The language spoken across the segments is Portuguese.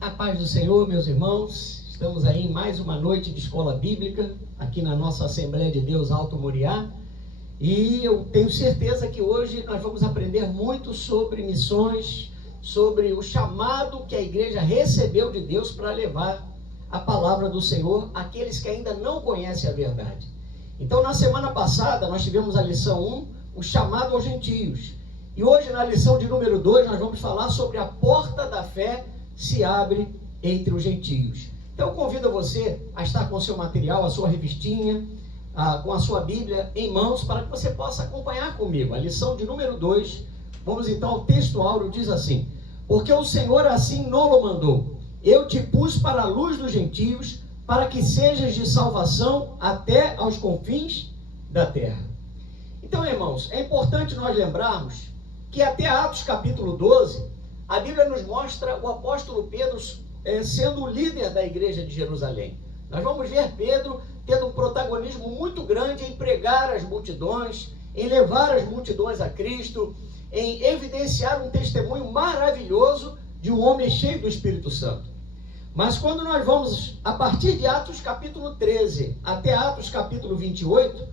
A paz do Senhor, meus irmãos, estamos aí em mais uma noite de escola bíblica, aqui na nossa Assembleia de Deus Alto Moriá, e eu tenho certeza que hoje nós vamos aprender muito sobre missões, sobre o chamado que a igreja recebeu de Deus para levar a palavra do Senhor àqueles que ainda não conhecem a verdade. Então, na semana passada, nós tivemos a lição 1, o chamado aos gentios, e hoje na lição de número 2, nós vamos falar sobre a porta da fé se abre entre os gentios. Então eu convido você a estar com o seu material, a sua revistinha, com a sua Bíblia em mãos, para que você possa acompanhar comigo. A lição de número 2, vamos então ao texto áureo, diz assim: porque o Senhor assim nolo mandou, eu te pus para a luz dos gentios, para que sejas de salvação até aos confins da terra. Então, irmãos, é importante nós lembrarmos que até Atos capítulo 12, a Bíblia nos mostra o apóstolo Pedro sendo o líder da igreja de Jerusalém. Nós vamos ver Pedro tendo um protagonismo muito grande em pregar às multidões, em levar as multidões a Cristo, em evidenciar um testemunho maravilhoso de um homem cheio do Espírito Santo. Mas quando nós vamos, a partir de Atos capítulo 13 até Atos capítulo 28,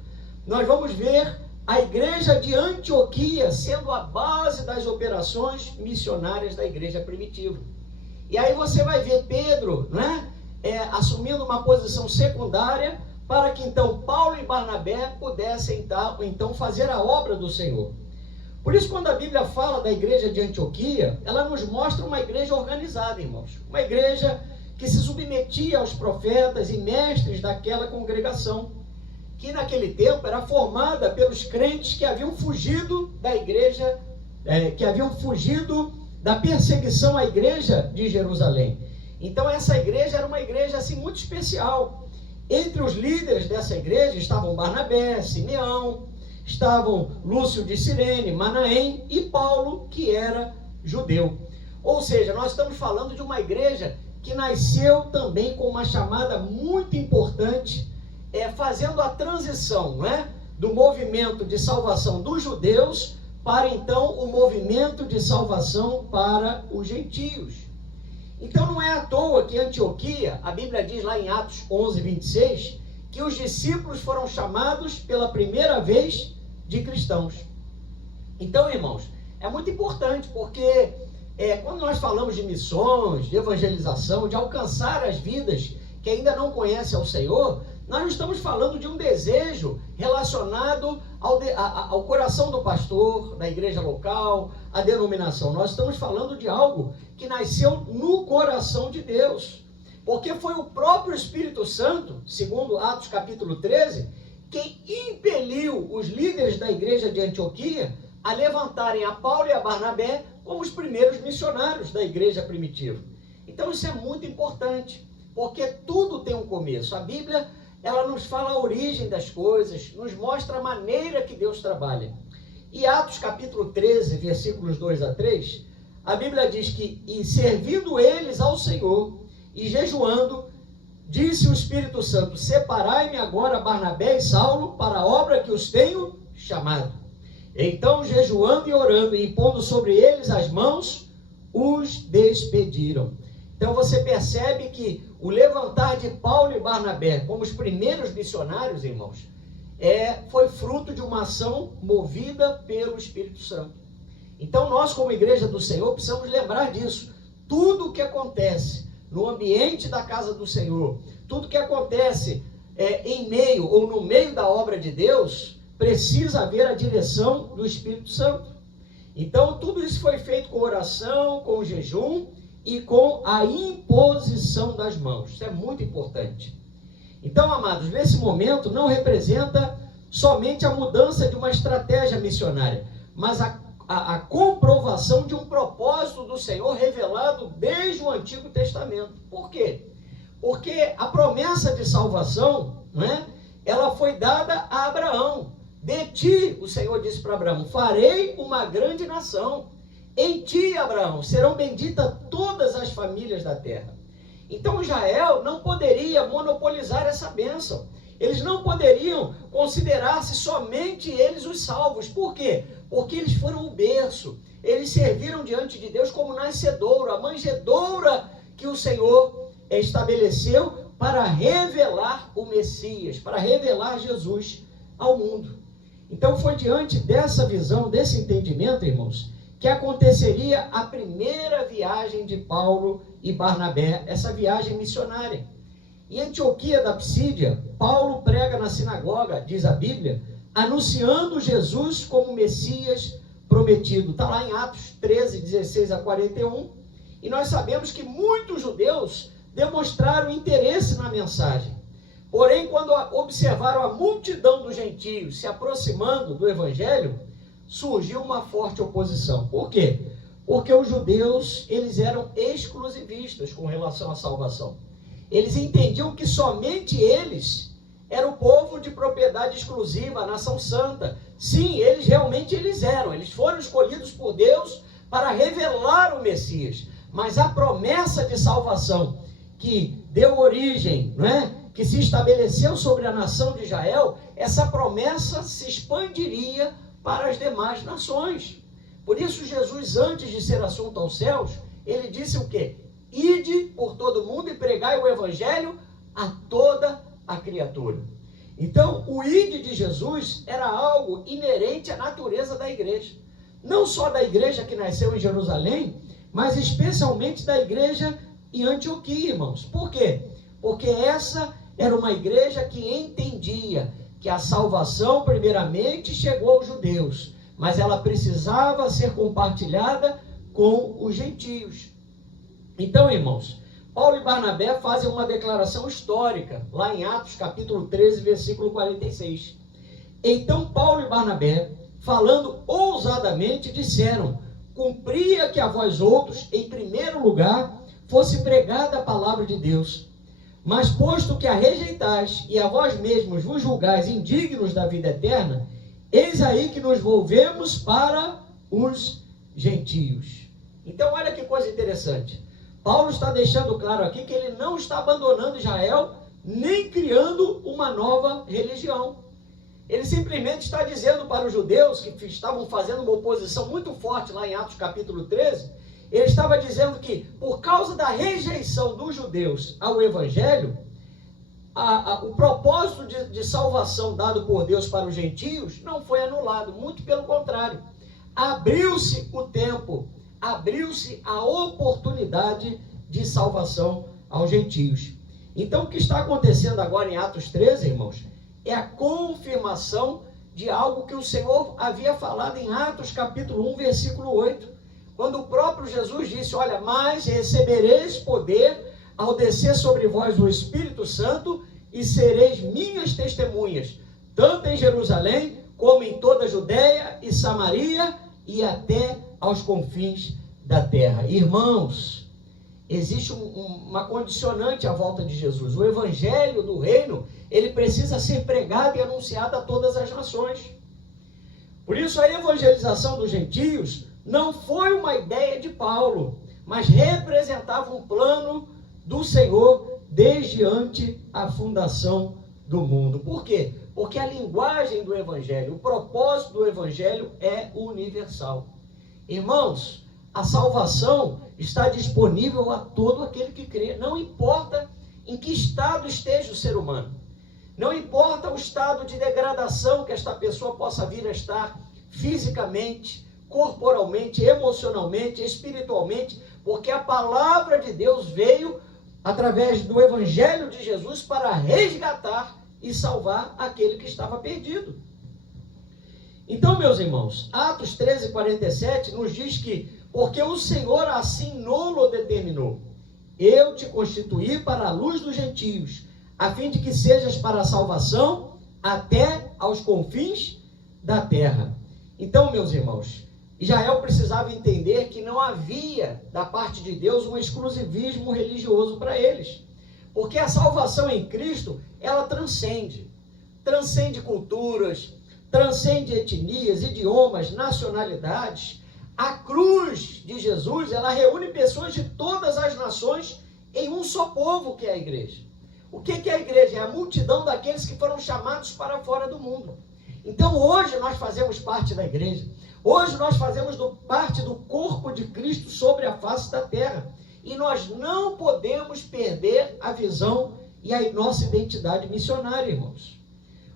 nós vamos ver a igreja de Antioquia sendo a base das operações missionárias da igreja primitiva. E aí você vai ver Pedro, assumindo uma posição secundária para que então Paulo e Barnabé pudessem então fazer a obra do Senhor. Por isso, quando a Bíblia fala da igreja de Antioquia, ela nos mostra uma igreja organizada, irmãos. Uma igreja que se submetia aos profetas e mestres daquela congregação, que naquele tempo era formada pelos crentes que haviam fugido da igreja, que haviam fugido da perseguição à igreja de Jerusalém. Então essa igreja era uma igreja assim muito especial. Entre os líderes dessa igreja estavam Barnabé, Simeão, estavam Lúcio de Cirene, Manaém e Paulo, que era judeu. Ou seja, nós estamos falando de uma igreja que nasceu também com uma chamada muito importante, fazendo a transição, do movimento de salvação dos judeus para então o movimento de salvação para os gentios. Então não é à toa que Antioquia, a Bíblia diz lá em Atos 11, 26, que os discípulos foram chamados pela primeira vez de cristãos. Então, irmãos, é muito importante, porque quando nós falamos de missões, de evangelização, de alcançar as vidas que ainda não conhecem ao Senhor, nós não estamos falando de um desejo relacionado ao coração do pastor, da igreja local, à denominação. Nós estamos falando de algo que nasceu no coração de Deus. Porque foi o próprio Espírito Santo, segundo Atos capítulo 13, quem impeliu os líderes da igreja de Antioquia a levantarem a Paulo e a Barnabé como os primeiros missionários da igreja primitiva. Então isso é muito importante, porque tudo tem um começo. A Bíblia, ela nos fala a origem das coisas, nos mostra a maneira que Deus trabalha. E Atos capítulo 13, versículos 2 a 3, a Bíblia diz que, e servindo eles ao Senhor, e jejuando, disse o Espírito Santo: separai-me agora Barnabé e Saulo para a obra que os tenho chamado. Então, jejuando e orando e impondo sobre eles as mãos, os despediram. Então você percebe que o levantar de Paulo e Barnabé como os primeiros missionários, irmãos, foi fruto de uma ação movida pelo Espírito Santo. Então nós, como igreja do Senhor, precisamos lembrar disso. Tudo o que acontece no ambiente da casa do Senhor, tudo que acontece em meio ou no meio da obra de Deus, precisa haver a direção do Espírito Santo. Então tudo isso foi feito com oração, com jejum e com a imposição das mãos. Isso é muito importante. Então, amados, nesse momento não representa somente a mudança de uma estratégia missionária, mas a comprovação de um propósito do Senhor revelado desde o Antigo Testamento. Por quê? Porque a promessa de salvação, ela foi dada a Abraão. De ti, o Senhor disse para Abraão: farei uma grande nação. Em ti, Abraão, serão benditas todas as famílias da terra. Então Israel não poderia monopolizar essa bênção. Eles não poderiam considerar-se somente eles os salvos. Por quê? Porque eles foram o berço. Eles serviram diante de Deus como nascedouro, a manjedoura que o Senhor estabeleceu para revelar o Messias, para revelar Jesus ao mundo. Então foi diante dessa visão, desse entendimento, irmãos, que aconteceria a primeira viagem de Paulo e Barnabé, essa viagem missionária. Em Antioquia da Psídia, Paulo prega na sinagoga, diz a Bíblia, anunciando Jesus como Messias prometido. Está lá em Atos 13, 16 a 41. E nós sabemos que muitos judeus demonstraram interesse na mensagem. Porém, quando observaram a multidão dos gentios se aproximando do Evangelho, surgiu uma forte oposição. Por quê? Porque os judeus, eles eram exclusivistas com relação à salvação. Eles entendiam que somente eles eram o povo de propriedade exclusiva, a nação santa. Sim, eles eram. Eles foram escolhidos por Deus para revelar o Messias. Mas a promessa de salvação que deu origem, não é? Que se estabeleceu sobre a nação de Israel, essa promessa se expandiria para as demais nações. Por isso Jesus, antes de ser assunto aos céus, ele disse o quê? Ide por todo mundo e pregai o evangelho a toda a criatura. Então, o ide de Jesus era algo inerente à natureza da igreja. Não só da igreja que nasceu em Jerusalém, mas especialmente da igreja em Antioquia, irmãos. Por quê? Porque essa era uma igreja que entendia que a salvação, primeiramente, chegou aos judeus, mas ela precisava ser compartilhada com os gentios. Então, irmãos, Paulo e Barnabé fazem uma declaração histórica, lá em Atos capítulo 13, versículo 46. Então Paulo e Barnabé, falando ousadamente, disseram: cumpria que a vós outros, em primeiro lugar, fosse pregada a palavra de Deus. Mas posto que a rejeitais e a vós mesmos vos julgais indignos da vida eterna, eis aí que nos volvemos para os gentios. Então olha que coisa interessante. Paulo está deixando claro aqui que ele não está abandonando Israel, nem criando uma nova religião. Ele simplesmente está dizendo para os judeus que estavam fazendo uma oposição muito forte lá em Atos capítulo 13, ele estava dizendo que por causa da rejeição dos judeus ao evangelho, o propósito de salvação dado por Deus para os gentios não foi anulado, muito pelo contrário. Abriu-se o tempo, abriu-se a oportunidade de salvação aos gentios. Então o que está acontecendo agora em Atos 13, irmãos, é a confirmação de algo que o Senhor havia falado em Atos capítulo 1, versículo 8, quando o próprio Jesus disse: olha, mas recebereis poder ao descer sobre vós o Espírito Santo e sereis minhas testemunhas, tanto em Jerusalém como em toda a Judéia e Samaria e até aos confins da terra. Irmãos, existe uma condicionante à volta de Jesus. O evangelho do reino, ele precisa ser pregado e anunciado a todas as nações. Por isso a evangelização dos gentios não foi uma ideia de Paulo, mas representava um plano do Senhor desde antes a fundação do mundo. Por quê? Porque a linguagem do evangelho, o propósito do evangelho é universal. Irmãos, a salvação está disponível a todo aquele que crê. Não importa em que estado esteja o ser humano. Não importa o estado de degradação que esta pessoa possa vir a estar fisicamente, corporalmente, emocionalmente, espiritualmente, porque a palavra de Deus veio através do evangelho de Jesus para resgatar e salvar aquele que estava perdido. Então, meus irmãos, Atos 13, 47 nos diz que porque o Senhor assim nolo determinou, eu te constituí para a luz dos gentios, a fim de que sejas para a salvação até aos confins da terra. Então, meus irmãos, Israel precisava entender que não havia da parte de Deus um exclusivismo religioso para eles, porque a salvação em Cristo, ela transcende culturas, transcende etnias, idiomas, nacionalidades. A cruz de Jesus, ela reúne pessoas de todas as nações em um só povo, que é a igreja. O que é a igreja? É a multidão daqueles que foram chamados para fora do mundo. Então hoje nós fazemos parte da igreja. Hoje nós fazemos parte do corpo de Cristo sobre a face da terra. E nós não podemos perder a visão e a nossa identidade missionária, irmãos.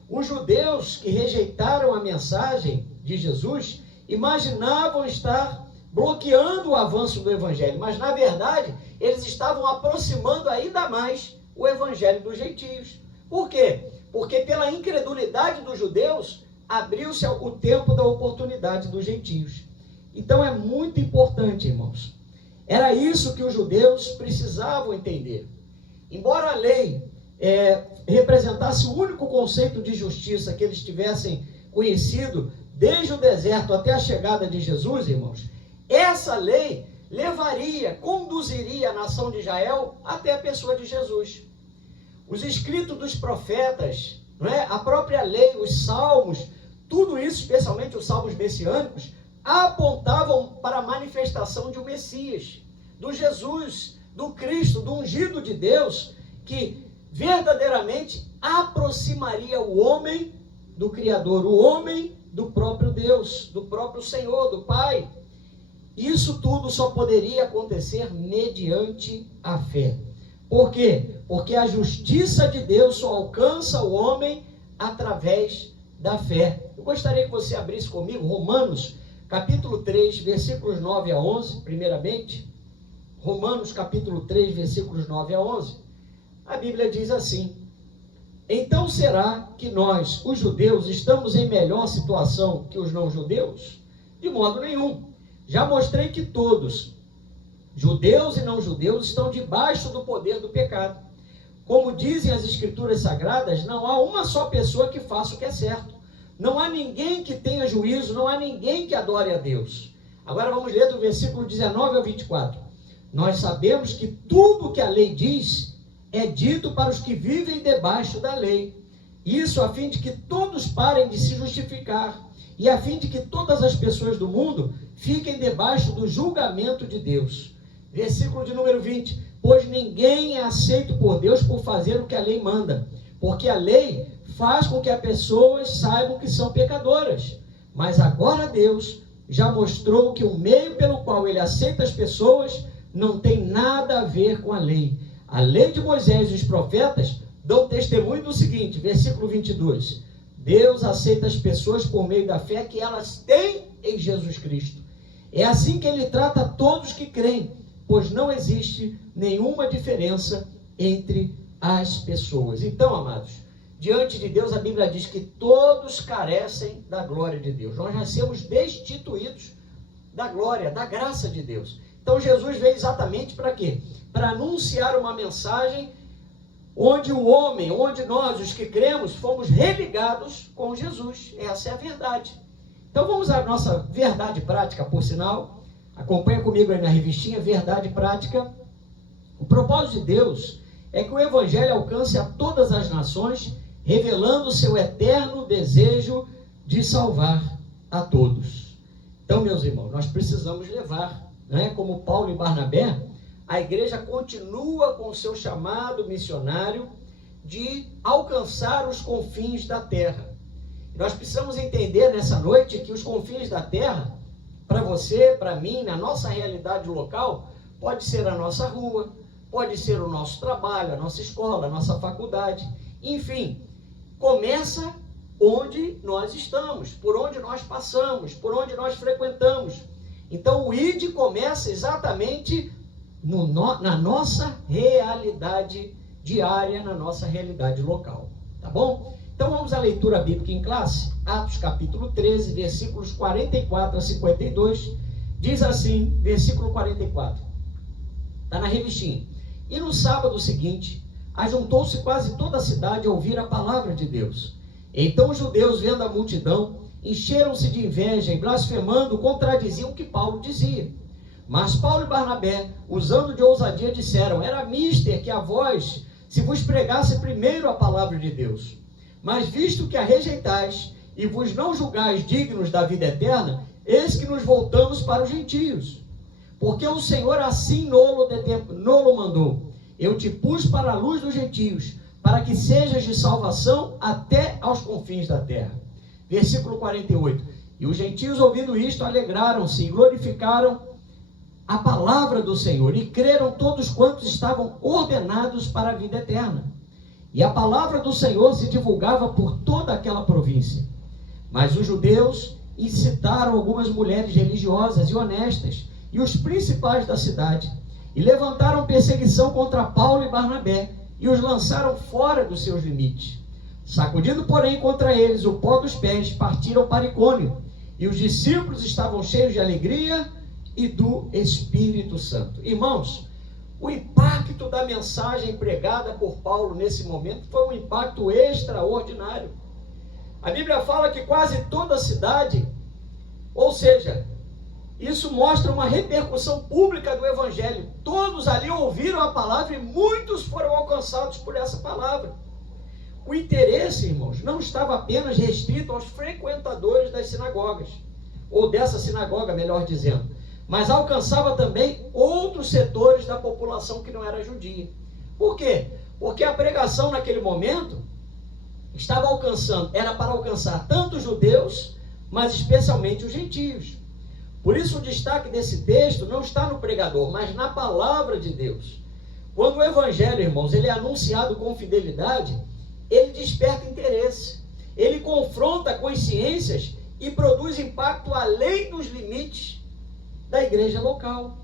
Os judeus que rejeitaram a mensagem de Jesus imaginavam estar bloqueando o avanço do evangelho, mas na verdade eles estavam aproximando ainda mais o evangelho dos gentios. Por quê? Porque pela incredulidade dos judeus abriu-se o tempo da oportunidade dos gentios. Então é muito importante, irmãos. Era isso que os judeus precisavam entender. Embora a lei representasse o único conceito de justiça que eles tivessem conhecido desde o deserto até a chegada de Jesus, irmãos, essa lei conduziria a nação de Israel até a pessoa de Jesus. Os escritos dos profetas, não é? A própria lei, os salmos, tudo isso, especialmente os salmos messiânicos, apontavam para a manifestação de um Messias, do Jesus, do Cristo, do ungido de Deus, que verdadeiramente aproximaria o homem do Criador, o homem do próprio Deus, do próprio Senhor, do Pai. Isso tudo só poderia acontecer mediante a fé. Por quê? Porque a justiça de Deus só alcança o homem através da fé. Eu gostaria que você abrisse comigo Romanos, capítulo 3, versículos 9 a 11, primeiramente. Romanos, capítulo 3, versículos 9 a 11. A Bíblia diz assim: então será que nós, os judeus, estamos em melhor situação que os não-judeus? De modo nenhum. Já mostrei que todos, judeus e não-judeus, estão debaixo do poder do pecado. Como dizem as Escrituras Sagradas, não há uma só pessoa que faça o que é certo. Não há ninguém que tenha juízo, não há ninguém que adore a Deus. Agora vamos ler do versículo 19 ao 24. Nós sabemos que tudo o que a lei diz é dito para os que vivem debaixo da lei. Isso a fim de que todos parem de se justificar e a fim de que todas as pessoas do mundo fiquem debaixo do julgamento de Deus. Versículo de número 20. Pois ninguém é aceito por Deus por fazer o que a lei manda, porque a lei faz com que as pessoas saibam que são pecadoras. Mas agora Deus já mostrou que o meio pelo qual ele aceita as pessoas não tem nada a ver com a lei. A lei de Moisés e os profetas dão testemunho do seguinte, versículo 22. Deus aceita as pessoas por meio da fé que elas têm em Jesus Cristo. É assim que ele trata todos que creem, pois não existe nenhuma diferença entre as pessoas. Então, amados, diante de Deus, a Bíblia diz que todos carecem da glória de Deus. Nós nascemos destituídos da glória, da graça de Deus. Então, Jesus veio exatamente para quê? Para anunciar uma mensagem onde o homem, onde nós, os que cremos, fomos religados com Jesus. Essa é a verdade. Então, vamos à nossa verdade prática, por sinal. Acompanha comigo aí na revistinha, Verdade Prática. O propósito de Deus é que o Evangelho alcance a todas as nações, revelando o seu eterno desejo de salvar a todos. Então, meus irmãos, nós precisamos levar, como Paulo e Barnabé, a igreja continua com o seu chamado missionário de alcançar os confins da terra. Nós precisamos entender nessa noite que os confins da terra, para você, para mim, na nossa realidade local, pode ser a nossa rua, pode ser o nosso trabalho, a nossa escola, a nossa faculdade. Enfim, começa onde nós estamos, por onde nós passamos, por onde nós frequentamos. Então o ID começa exatamente na nossa realidade diária, na nossa realidade local. Tá bom? Então vamos à leitura bíblica em classe. Atos capítulo 13, versículos 44 a 52. Diz assim, versículo 44. Está na revistinha. E no sábado seguinte, ajuntou-se quase toda a cidade a ouvir a palavra de Deus. Então os judeus, vendo a multidão, encheram-se de inveja e, blasfemando, contradiziam o que Paulo dizia. Mas Paulo e Barnabé, usando de ousadia, disseram: era mister que a vós se vos pregasse primeiro a palavra de Deus. Mas visto que a rejeitais e vos não julgais dignos da vida eterna, eis que nos voltamos para os gentios. Porque o Senhor assim nolo mandou: eu te pus para a luz dos gentios, para que sejas de salvação até aos confins da terra. Versículo 48. E os gentios, ouvindo isto, alegraram-se e glorificaram a palavra do Senhor, e creram todos quantos estavam ordenados para a vida eterna. E a palavra do Senhor se divulgava por toda aquela província. Mas os judeus incitaram algumas mulheres religiosas e honestas, e os principais da cidade, e levantaram perseguição contra Paulo e Barnabé, e os lançaram fora dos seus limites. Sacudindo, porém, contra eles o pó dos pés, partiram para Icônio, e os discípulos estavam cheios de alegria e do Espírito Santo. Irmãos, o impacto da mensagem pregada por Paulo nesse momento foi um impacto extraordinário. A Bíblia fala que quase toda a cidade, ou seja, isso mostra uma repercussão pública do Evangelho. Todos ali ouviram a palavra e muitos foram alcançados por essa palavra. O interesse, irmãos, não estava apenas restrito aos frequentadores das sinagogas, ou dessa sinagoga, melhor dizendo, mas alcançava também outros setores da população que não era judia. Por quê? Porque a pregação naquele momento estava era para alcançar tanto os judeus, mas especialmente os gentios. Por isso o destaque desse texto não está no pregador, mas na palavra de Deus. Quando o evangelho, irmãos, ele é anunciado com fidelidade, ele desperta interesse, ele confronta consciências e produz impacto além dos limites da igreja local.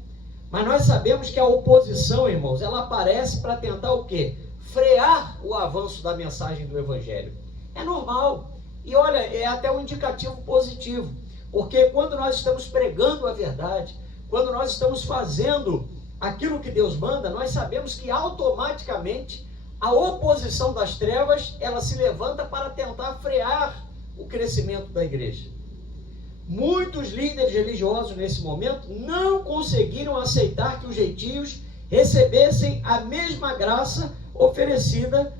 Mas nós sabemos que a oposição, irmãos, ela aparece para tentar o quê? Frear o avanço da mensagem do evangelho. É normal. E olha, é até um indicativo positivo. Porque quando nós estamos pregando a verdade, quando nós estamos fazendo aquilo que Deus manda, nós sabemos que automaticamente a oposição das trevas, ela se levanta para tentar frear o crescimento da igreja. Muitos líderes religiosos nesse momento não conseguiram aceitar que os gentios recebessem a mesma graça oferecida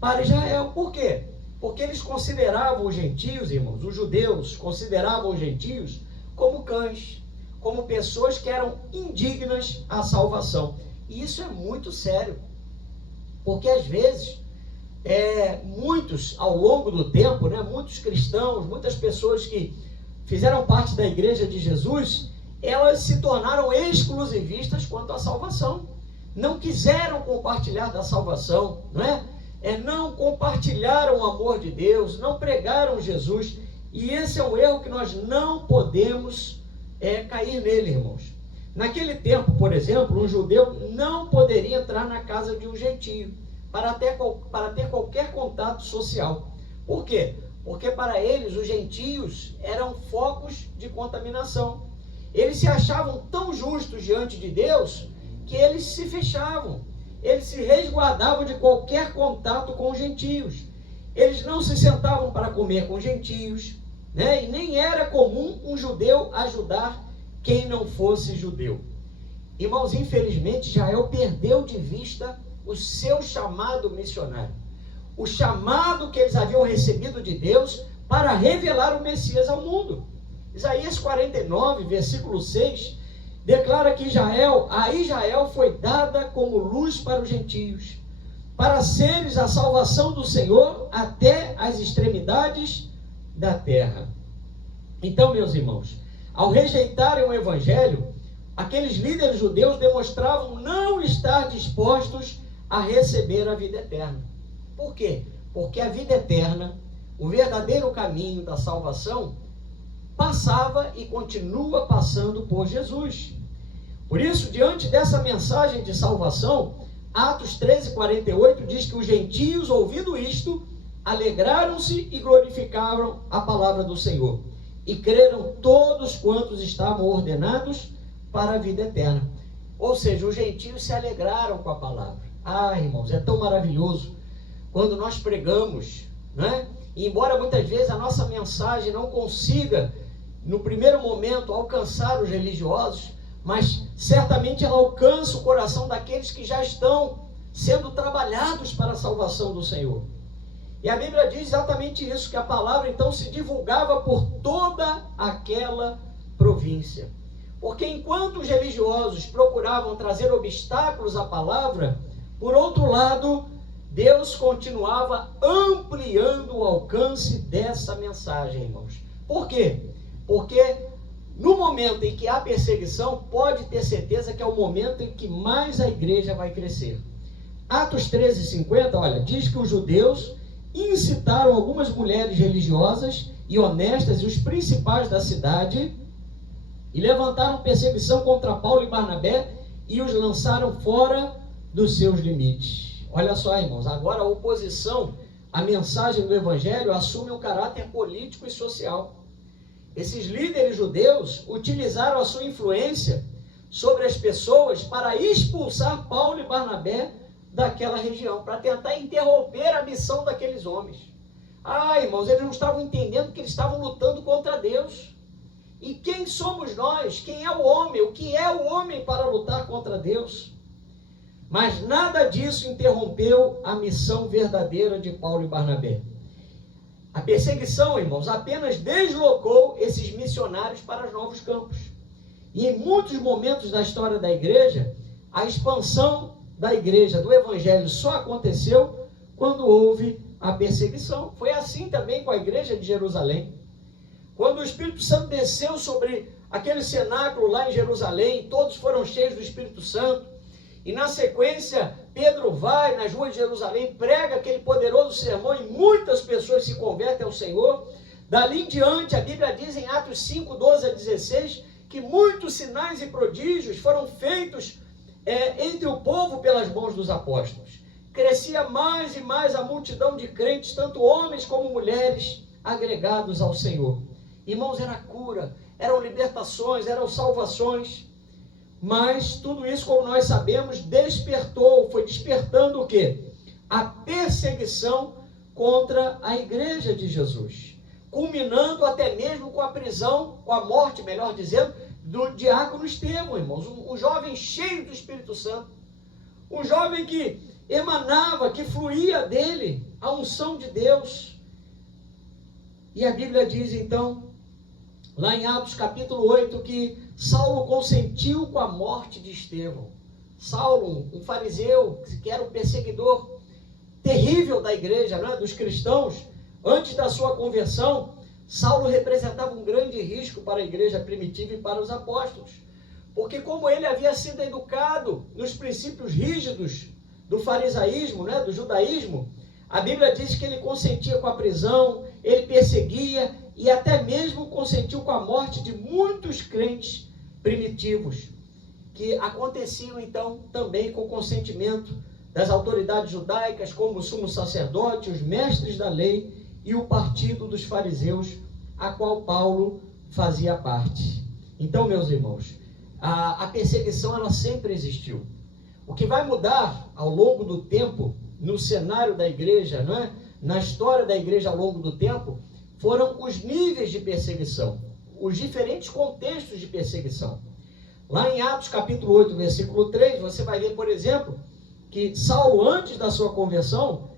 para Israel. Por quê? Porque eles consideravam os gentios, irmãos, os judeus consideravam os gentios como cães, como pessoas que eram indignas à salvação. E isso é muito sério, porque às vezes, muitos, ao longo do tempo, muitos cristãos, muitas pessoas que fizeram parte da igreja de Jesus, elas se tornaram exclusivistas quanto à salvação. Não quiseram compartilhar da salvação, não compartilharam o amor de Deus, não pregaram Jesus. E esse é um erro que nós não podemos cair nele, irmãos. Naquele tempo, por exemplo, um judeu não poderia entrar na casa de um gentio para ter qualquer contato social. Por quê? Porque para eles os gentios eram focos de contaminação. Eles se achavam tão justos diante de Deus que eles se fechavam. Eles se resguardavam de qualquer contato com os gentios. Eles não se sentavam para comer com gentios, e nem era comum um judeu ajudar quem não fosse judeu. Irmãos, infelizmente, Israel perdeu de vista o seu chamado missionário. O chamado que eles haviam recebido de Deus para revelar o Messias ao mundo. Isaías 49, versículo 6, declara que a Israel foi dada como luz para os gentios, para seres a salvação do Senhor até as extremidades da terra. Então, meus irmãos, ao rejeitarem o evangelho, aqueles líderes judeus demonstravam não estar dispostos a receber a vida eterna. Por quê? Porque a vida eterna, o verdadeiro caminho da salvação, passava e continua passando por Jesus. Por isso, diante dessa mensagem de salvação, Atos 13:48 diz que os gentios, ouvindo isto, alegraram-se e glorificaram a palavra do Senhor. E creram todos quantos estavam ordenados para a vida eterna. Ou seja, os gentios se alegraram com a palavra. Irmãos, é tão maravilhoso quando nós pregamos, E embora muitas vezes a nossa mensagem não consiga, no primeiro momento, alcançar os religiosos, mas certamente ela alcança o coração daqueles que já estão sendo trabalhados para a salvação do Senhor. E a Bíblia diz exatamente isso, que a palavra então se divulgava por toda aquela província. Porque enquanto os religiosos procuravam trazer obstáculos à palavra, por outro lado, Deus continuava ampliando o alcance dessa mensagem, irmãos. Por quê? Porque no momento em que há perseguição, pode ter certeza que é o momento em que mais a igreja vai crescer. Atos 13:50, olha, diz que os judeus incitaram algumas mulheres religiosas e honestas e os principais da cidade e levantaram perseguição contra Paulo e Barnabé e os lançaram fora dos seus limites. Olha só, irmãos, agora a oposição à mensagem do evangelho assume um caráter político e social. Esses líderes judeus utilizaram a sua influência sobre as pessoas para expulsar Paulo e Barnabé daquela região, para tentar interromper a missão daqueles homens. Irmãos, eles não estavam entendendo que eles estavam lutando contra Deus. E quem somos nós? Quem é o homem? O que é o homem para lutar contra Deus? Mas nada disso interrompeu a missão verdadeira de Paulo e Barnabé. A perseguição, irmãos, apenas deslocou esses missionários para os novos campos. E em muitos momentos da história da igreja, a expansão da igreja, do evangelho, só aconteceu quando houve a perseguição. Foi assim também com a igreja de Jerusalém. Quando o Espírito Santo desceu sobre aquele cenáculo lá em Jerusalém, todos foram cheios do Espírito Santo, e na sequência, Pedro vai nas ruas de Jerusalém, prega aquele poderoso sermão e muitas pessoas se convertem ao Senhor. Dali em diante, a Bíblia diz em Atos 5:12-16, que muitos sinais e prodígios foram feitos entre o povo pelas mãos dos apóstolos. Crescia mais e mais a multidão de crentes, tanto homens como mulheres, agregados ao Senhor. Irmãos, era cura, eram libertações, eram salvações. Mas tudo isso, como nós sabemos, foi despertando o quê? A perseguição contra a igreja de Jesus, culminando até mesmo com a prisão, com a morte, melhor dizendo, do diácono Estevão, irmãos, um jovem cheio do Espírito Santo, um jovem que emanava, que fluía dele a unção de Deus. E a Bíblia diz então, lá em Atos capítulo 8, que Saulo consentiu com a morte de Estevão. Saulo, um fariseu, que era um perseguidor terrível da igreja, né, dos cristãos, antes da sua conversão, Saulo representava um grande risco para a igreja primitiva e para os apóstolos. Porque como ele havia sido educado nos princípios rígidos do farisaísmo, né, do judaísmo, a Bíblia diz que ele consentia com a prisão, ele perseguia e até mesmo consentiu com a morte de muitos crentes primitivos, que aconteciam então também com o consentimento das autoridades judaicas, como o sumo sacerdote, os mestres da lei e o partido dos fariseus, a qual Paulo fazia parte. Então, meus irmãos, a perseguição ela sempre existiu. O que vai mudar ao longo do tempo, no cenário da igreja, não é? Na história da igreja ao longo do tempo, foram os níveis de perseguição, os diferentes contextos de perseguição. Lá em Atos capítulo 8, versículo 3, você vai ver, por exemplo, que Saulo, antes da sua conversão,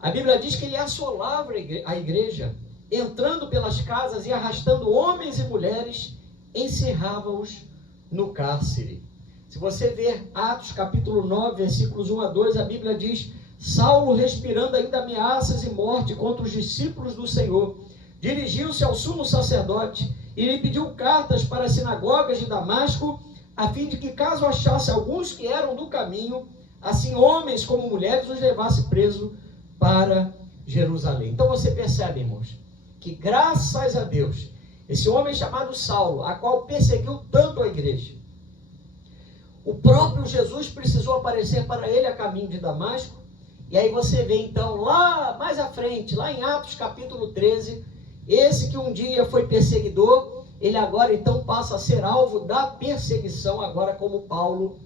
a Bíblia diz que ele assolava a igreja, entrando pelas casas e arrastando homens e mulheres, encerrava-os no cárcere. Se você ver Atos capítulo 9, versículos 1-2, a Bíblia diz: Saulo, respirando ainda ameaças e morte contra os discípulos do Senhor, dirigiu-se ao sumo sacerdote e lhe pediu cartas para as sinagogas de Damasco, a fim de que, caso achasse alguns que eram do caminho, assim homens como mulheres, os levasse preso para Jerusalém. Então você percebe, irmãos, que graças a Deus, esse homem chamado Saulo, a qual perseguiu tanto a igreja, o próprio Jesus precisou aparecer para ele a caminho de Damasco. E aí você vê então lá mais à frente, lá em Atos capítulo 13, esse que um dia foi perseguidor, ele agora então passa a ser alvo da perseguição, agora como Paulo,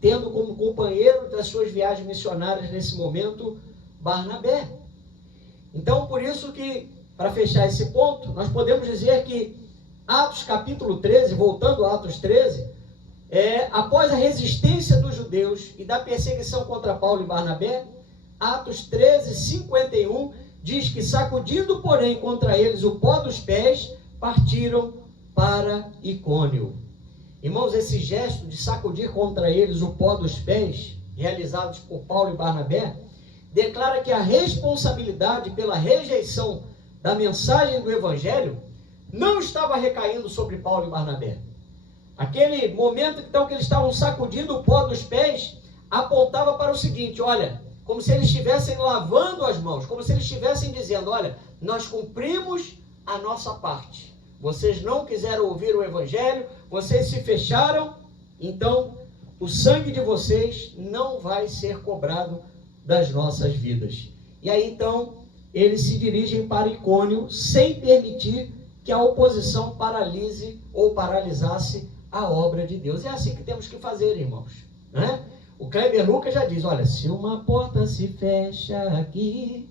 tendo como companheiro das suas viagens missionárias nesse momento, Barnabé. Então por isso que, para fechar esse ponto, nós podemos dizer que Atos capítulo 13, voltando a Atos 13, após a resistência dos judeus e da perseguição contra Paulo e Barnabé, Atos 13, 51, diz que, sacudindo, porém, contra eles o pó dos pés, partiram para Icônio. Irmãos, esse gesto de sacudir contra eles o pó dos pés, realizados por Paulo e Barnabé, declara que a responsabilidade pela rejeição da mensagem do Evangelho não estava recaindo sobre Paulo e Barnabé. Aquele momento então que eles estavam sacudindo o pó dos pés, apontava para o seguinte, olha, como se eles estivessem lavando as mãos, como se eles estivessem dizendo, olha, nós cumprimos a nossa parte. Vocês não quiseram ouvir o Evangelho, vocês se fecharam, então o sangue de vocês não vai ser cobrado das nossas vidas. E aí então eles se dirigem para Icônio sem permitir que a oposição paralise ou paralisasse a obra de Deus. É assim que temos que fazer, irmãos, né? O Kleber Lucas já diz, olha, se uma porta se fecha aqui,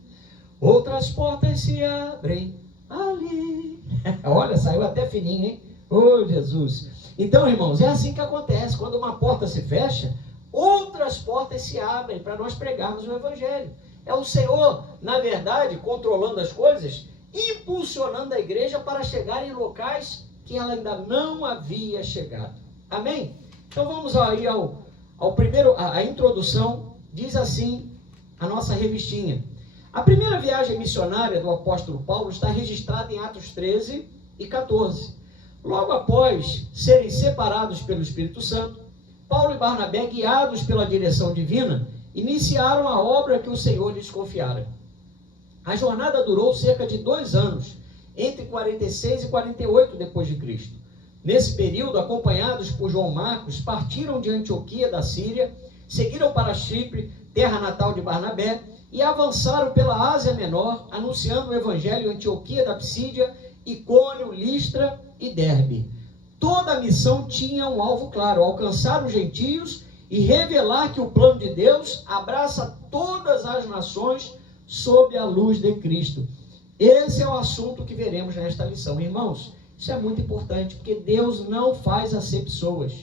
outras portas se abrem ali. Olha, saiu até fininho, hein? Oh, Jesus! Então, irmãos, é assim que acontece. Quando uma porta se fecha, outras portas se abrem para nós pregarmos o Evangelho. É o Senhor, na verdade, controlando as coisas, impulsionando a igreja para chegar em locais que ela ainda não havia chegado. Amém? Então vamos aí ao primeiro, a introdução, diz assim a nossa revistinha. A primeira viagem missionária do apóstolo Paulo está registrada em Atos 13 e 14. Logo após serem separados pelo Espírito Santo, Paulo e Barnabé, guiados pela direção divina, iniciaram a obra que o Senhor lhes confiara. A jornada durou cerca de 2 anos, entre 46 e 48 depois de Cristo. Nesse período, acompanhados por João Marcos, partiram de Antioquia da Síria, seguiram para Chipre, terra natal de Barnabé, e avançaram pela Ásia Menor, anunciando o Evangelho em Antioquia da Psídia, Icônio, Listra e Derbe. Toda a missão tinha um alvo claro, alcançar os gentios e revelar que o plano de Deus abraça todas as nações sob a luz de Cristo. Esse é o assunto que veremos nesta lição. Irmãos, isso é muito importante, porque Deus não faz acepções,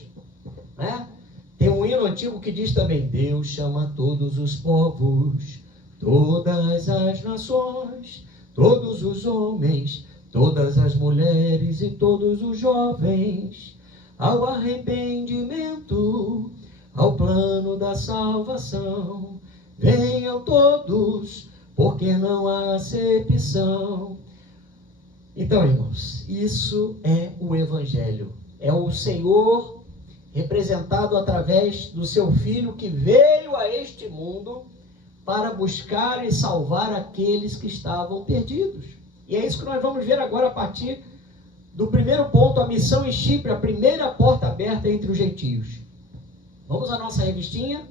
né? Tem um hino antigo que diz também, Deus chama todos os povos, todas as nações, todos os homens, todas as mulheres e todos os jovens, ao arrependimento, ao plano da salvação. Venham todos, porque não há acepção. Então, irmãos, isso é o Evangelho. É o Senhor representado através do seu Filho que veio a este mundo para buscar e salvar aqueles que estavam perdidos. E é isso que nós vamos ver agora a partir do primeiro ponto, a missão em Chipre, a primeira porta aberta entre os gentios. Vamos à nossa revistinha.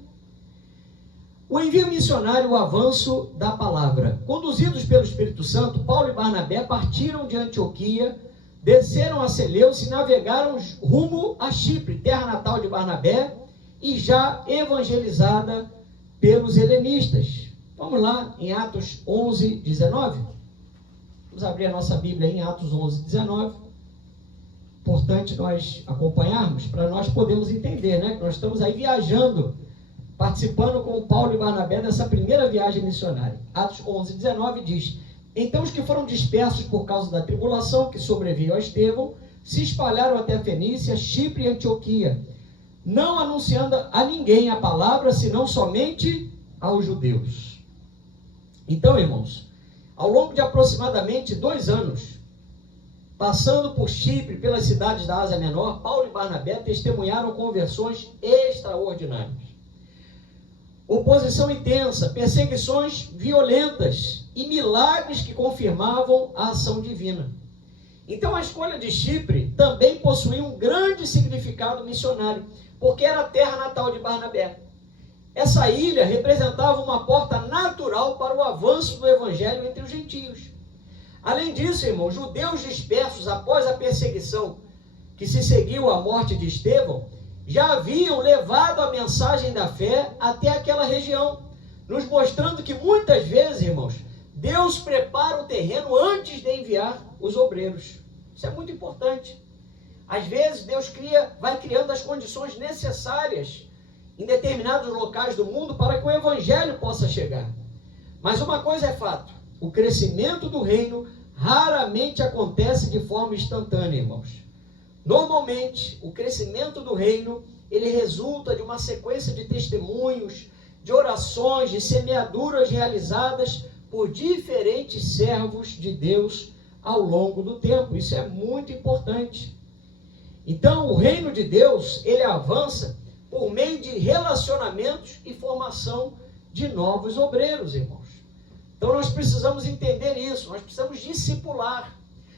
O envio missionário, o avanço da palavra. Conduzidos pelo Espírito Santo, Paulo e Barnabé partiram de Antioquia, desceram a Seleucia e navegaram rumo a Chipre, terra natal de Barnabé, e já evangelizada pelos helenistas. Vamos lá em Atos 11, 19. Vamos abrir a nossa Bíblia em Atos 11, 19. Importante nós acompanharmos para nós podermos entender, né? Que nós estamos aí viajando, participando com Paulo e Barnabé dessa primeira viagem missionária. Atos 11, 19 diz, então os que foram dispersos por causa da tribulação que sobreveio a Estevão, se espalharam até a Fenícia, Chipre e Antioquia, não anunciando a ninguém a palavra, senão somente aos judeus. Então, irmãos, ao longo de aproximadamente 2 anos, passando por Chipre, pelas cidades da Ásia Menor, Paulo e Barnabé testemunharam conversões extraordinárias. Oposição intensa, perseguições violentas e milagres que confirmavam a ação divina. Então a escolha de Chipre também possuía um grande significado missionário, porque era a terra natal de Barnabé. Essa ilha representava uma porta natural para o avanço do evangelho entre os gentios. Além disso, irmãos, judeus dispersos após a perseguição que se seguiu à morte de Estevão, já haviam levado a mensagem da fé até aquela região, nos mostrando que muitas vezes, irmãos, Deus prepara o terreno antes de enviar os obreiros. Isso é muito importante. Às vezes Deus vai criando as condições necessárias em determinados locais do mundo para que o evangelho possa chegar. Mas uma coisa é fato, o crescimento do reino raramente acontece de forma instantânea, irmãos. Normalmente, o crescimento do reino, ele resulta de uma sequência de testemunhos, de orações, de semeaduras realizadas por diferentes servos de Deus ao longo do tempo. Isso é muito importante. Então, o reino de Deus, ele avança por meio de relacionamentos e formação de novos obreiros, irmãos. Então, nós precisamos entender isso, nós precisamos discipular,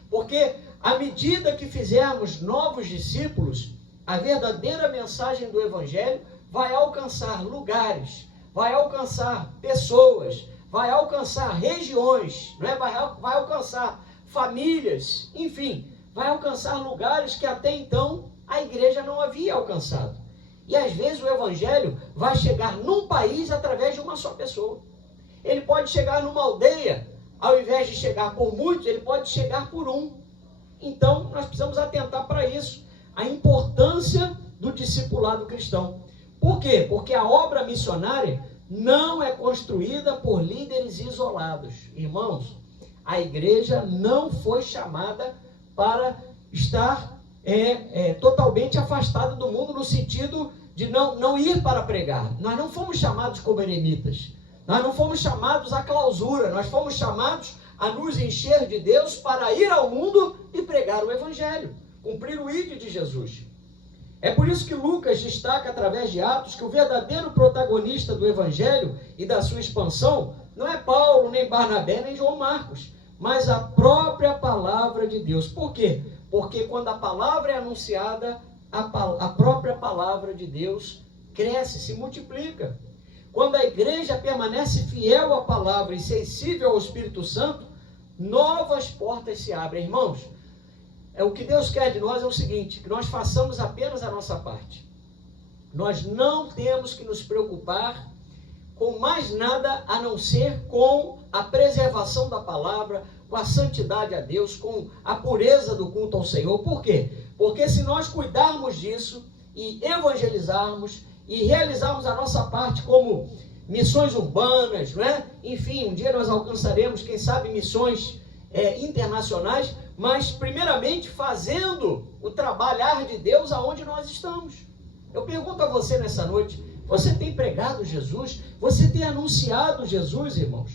porque à medida que fizermos novos discípulos, a verdadeira mensagem do Evangelho vai alcançar lugares, vai alcançar pessoas, vai alcançar regiões, não é? vai alcançar famílias, enfim, vai alcançar lugares que até então a igreja não havia alcançado. E às vezes o Evangelho vai chegar num país através de uma só pessoa. Ele pode chegar numa aldeia, ao invés de chegar por muitos, ele pode chegar por um. Então, nós precisamos atentar para isso, a importância do discipulado cristão. Por quê? Porque a obra missionária não é construída por líderes isolados. Irmãos, a igreja não foi chamada para estar totalmente afastada do mundo, no sentido de não ir para pregar. Nós não fomos chamados como eremitas. Nós não fomos chamados à clausura. Nós fomos chamados a nos encher de Deus para ir ao mundo e pregar o Evangelho, cumprir o ídolo de Jesus. É por isso que Lucas destaca através de Atos que o verdadeiro protagonista do Evangelho e da sua expansão não é Paulo, nem Barnabé, nem João Marcos, mas a própria palavra de Deus. Por quê? Porque quando a palavra é anunciada, a própria palavra de Deus cresce, se multiplica. Quando a igreja permanece fiel à palavra e sensível ao Espírito Santo, novas portas se abrem. Irmãos, o que Deus quer de nós é o seguinte, que nós façamos apenas a nossa parte. Nós não temos que nos preocupar com mais nada a não ser com a preservação da palavra, com a santidade a Deus, com a pureza do culto ao Senhor. Por quê? Porque se nós cuidarmos disso e evangelizarmos e realizarmos a nossa parte como missões urbanas, não é? Enfim, um dia nós alcançaremos, quem sabe, missões internacionais, mas primeiramente fazendo o trabalhar de Deus aonde nós estamos. Eu pergunto a você nessa noite, você tem pregado Jesus? Você tem anunciado Jesus, irmãos?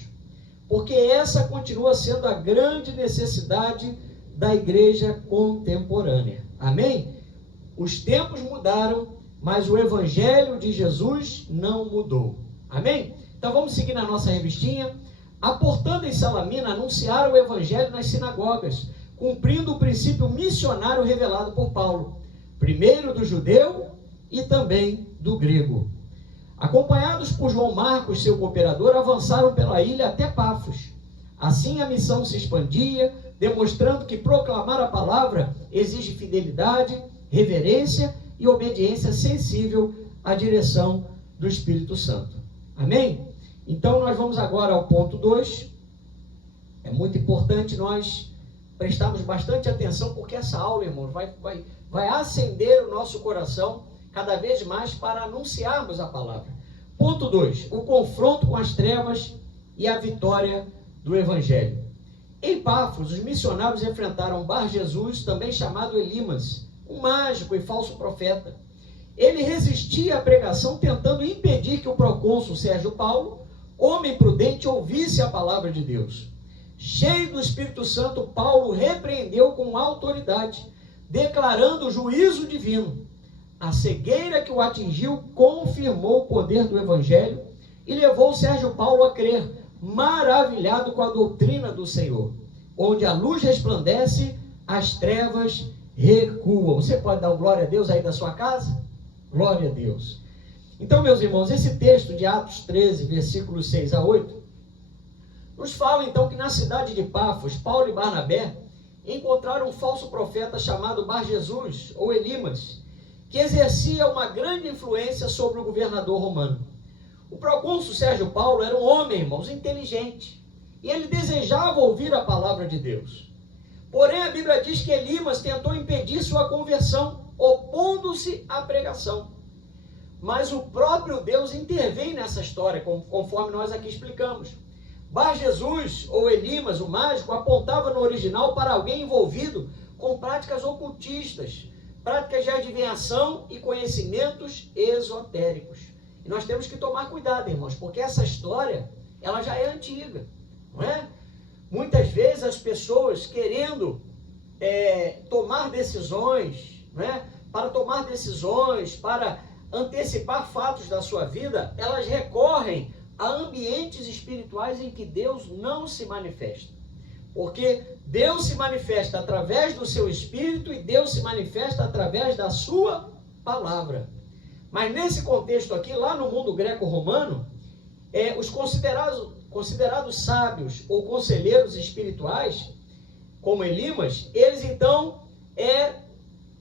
Porque essa continua sendo a grande necessidade da igreja contemporânea. Amém? Os tempos mudaram, mas o Evangelho de Jesus não mudou. Amém? Então vamos seguir na nossa revistinha. Aportando em Salamina, anunciaram o Evangelho nas sinagogas, cumprindo o princípio missionário revelado por Paulo, primeiro do judeu e também do grego. Acompanhados por João Marcos, seu cooperador, avançaram pela ilha até Pafos. Assim a missão se expandia, demonstrando que proclamar a palavra exige fidelidade, reverência e obediência sensível à direção do Espírito Santo. Amém? Então nós vamos agora ao ponto 2. É muito importante nós prestarmos bastante atenção, porque essa aula, irmãos, vai acender o nosso coração cada vez mais para anunciarmos a palavra. Ponto 2. O confronto com as trevas e a vitória do Evangelho. Em Pafos, os missionários enfrentaram Bar-Jesus, também chamado Elimas, um mágico e falso profeta. Ele resistia à pregação, tentando impedir que o procônsul Sérgio Paulo, homem prudente, ouvisse a palavra de Deus. Cheio do Espírito Santo, Paulo repreendeu com autoridade, declarando o juízo divino. A cegueira que o atingiu confirmou o poder do Evangelho e levou Sérgio Paulo a crer, maravilhado com a doutrina do Senhor. Onde a luz resplandece, as trevas recuam. Você pode dar um glória a Deus aí da sua casa? Glória a Deus. Então, meus irmãos, esse texto de Atos 13, versículos 6 a 8, nos fala então que na cidade de Pafos, Paulo e Barnabé encontraram um falso profeta chamado Bar-Jesus, ou Elimas, que exercia uma grande influência sobre o governador romano. O procônsul Sérgio Paulo era um homem, irmãos, inteligente, e ele desejava ouvir a palavra de Deus. Porém, a Bíblia diz que Elimas tentou impedir sua conversão, opondo-se à pregação. Mas o próprio Deus intervém nessa história, conforme nós aqui explicamos. Bar-Jesus, ou Elimas, o mágico, apontava no original para alguém envolvido com práticas ocultistas, práticas de adivinhação e conhecimentos esotéricos. E nós temos que tomar cuidado, irmãos, porque essa história, ela já é antiga, não é? muitas vezes as pessoas querendo tomar decisões, né? Para tomar decisões, para antecipar fatos da sua vida, elas recorrem a ambientes espirituais em que Deus não se manifesta. Porque Deus se manifesta através do seu Espírito e Deus se manifesta através da sua palavra. Mas nesse contexto aqui, lá no mundo greco-romano, os considerados sábios ou conselheiros espirituais, como Elimas, eles então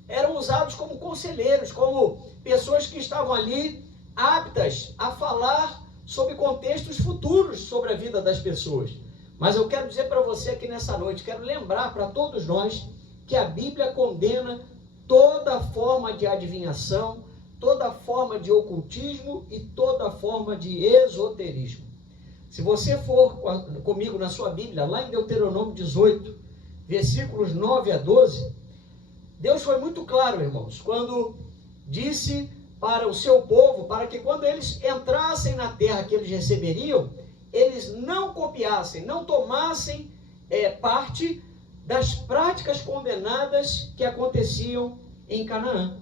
eram usados como conselheiros, como pessoas que estavam ali aptas a falar sobre contextos futuros sobre a vida das pessoas. Mas eu quero dizer para você aqui nessa noite, quero lembrar para todos nós que a Bíblia condena toda forma de adivinhação, toda forma de ocultismo e toda forma de esoterismo. Se você for comigo na sua Bíblia, lá em Deuteronômio 18, versículos 9 a 12, Deus foi muito claro, irmãos, quando disse para o seu povo, para que quando eles entrassem na terra que eles receberiam, eles não copiassem, não tomassem parte das práticas condenadas que aconteciam em Canaã.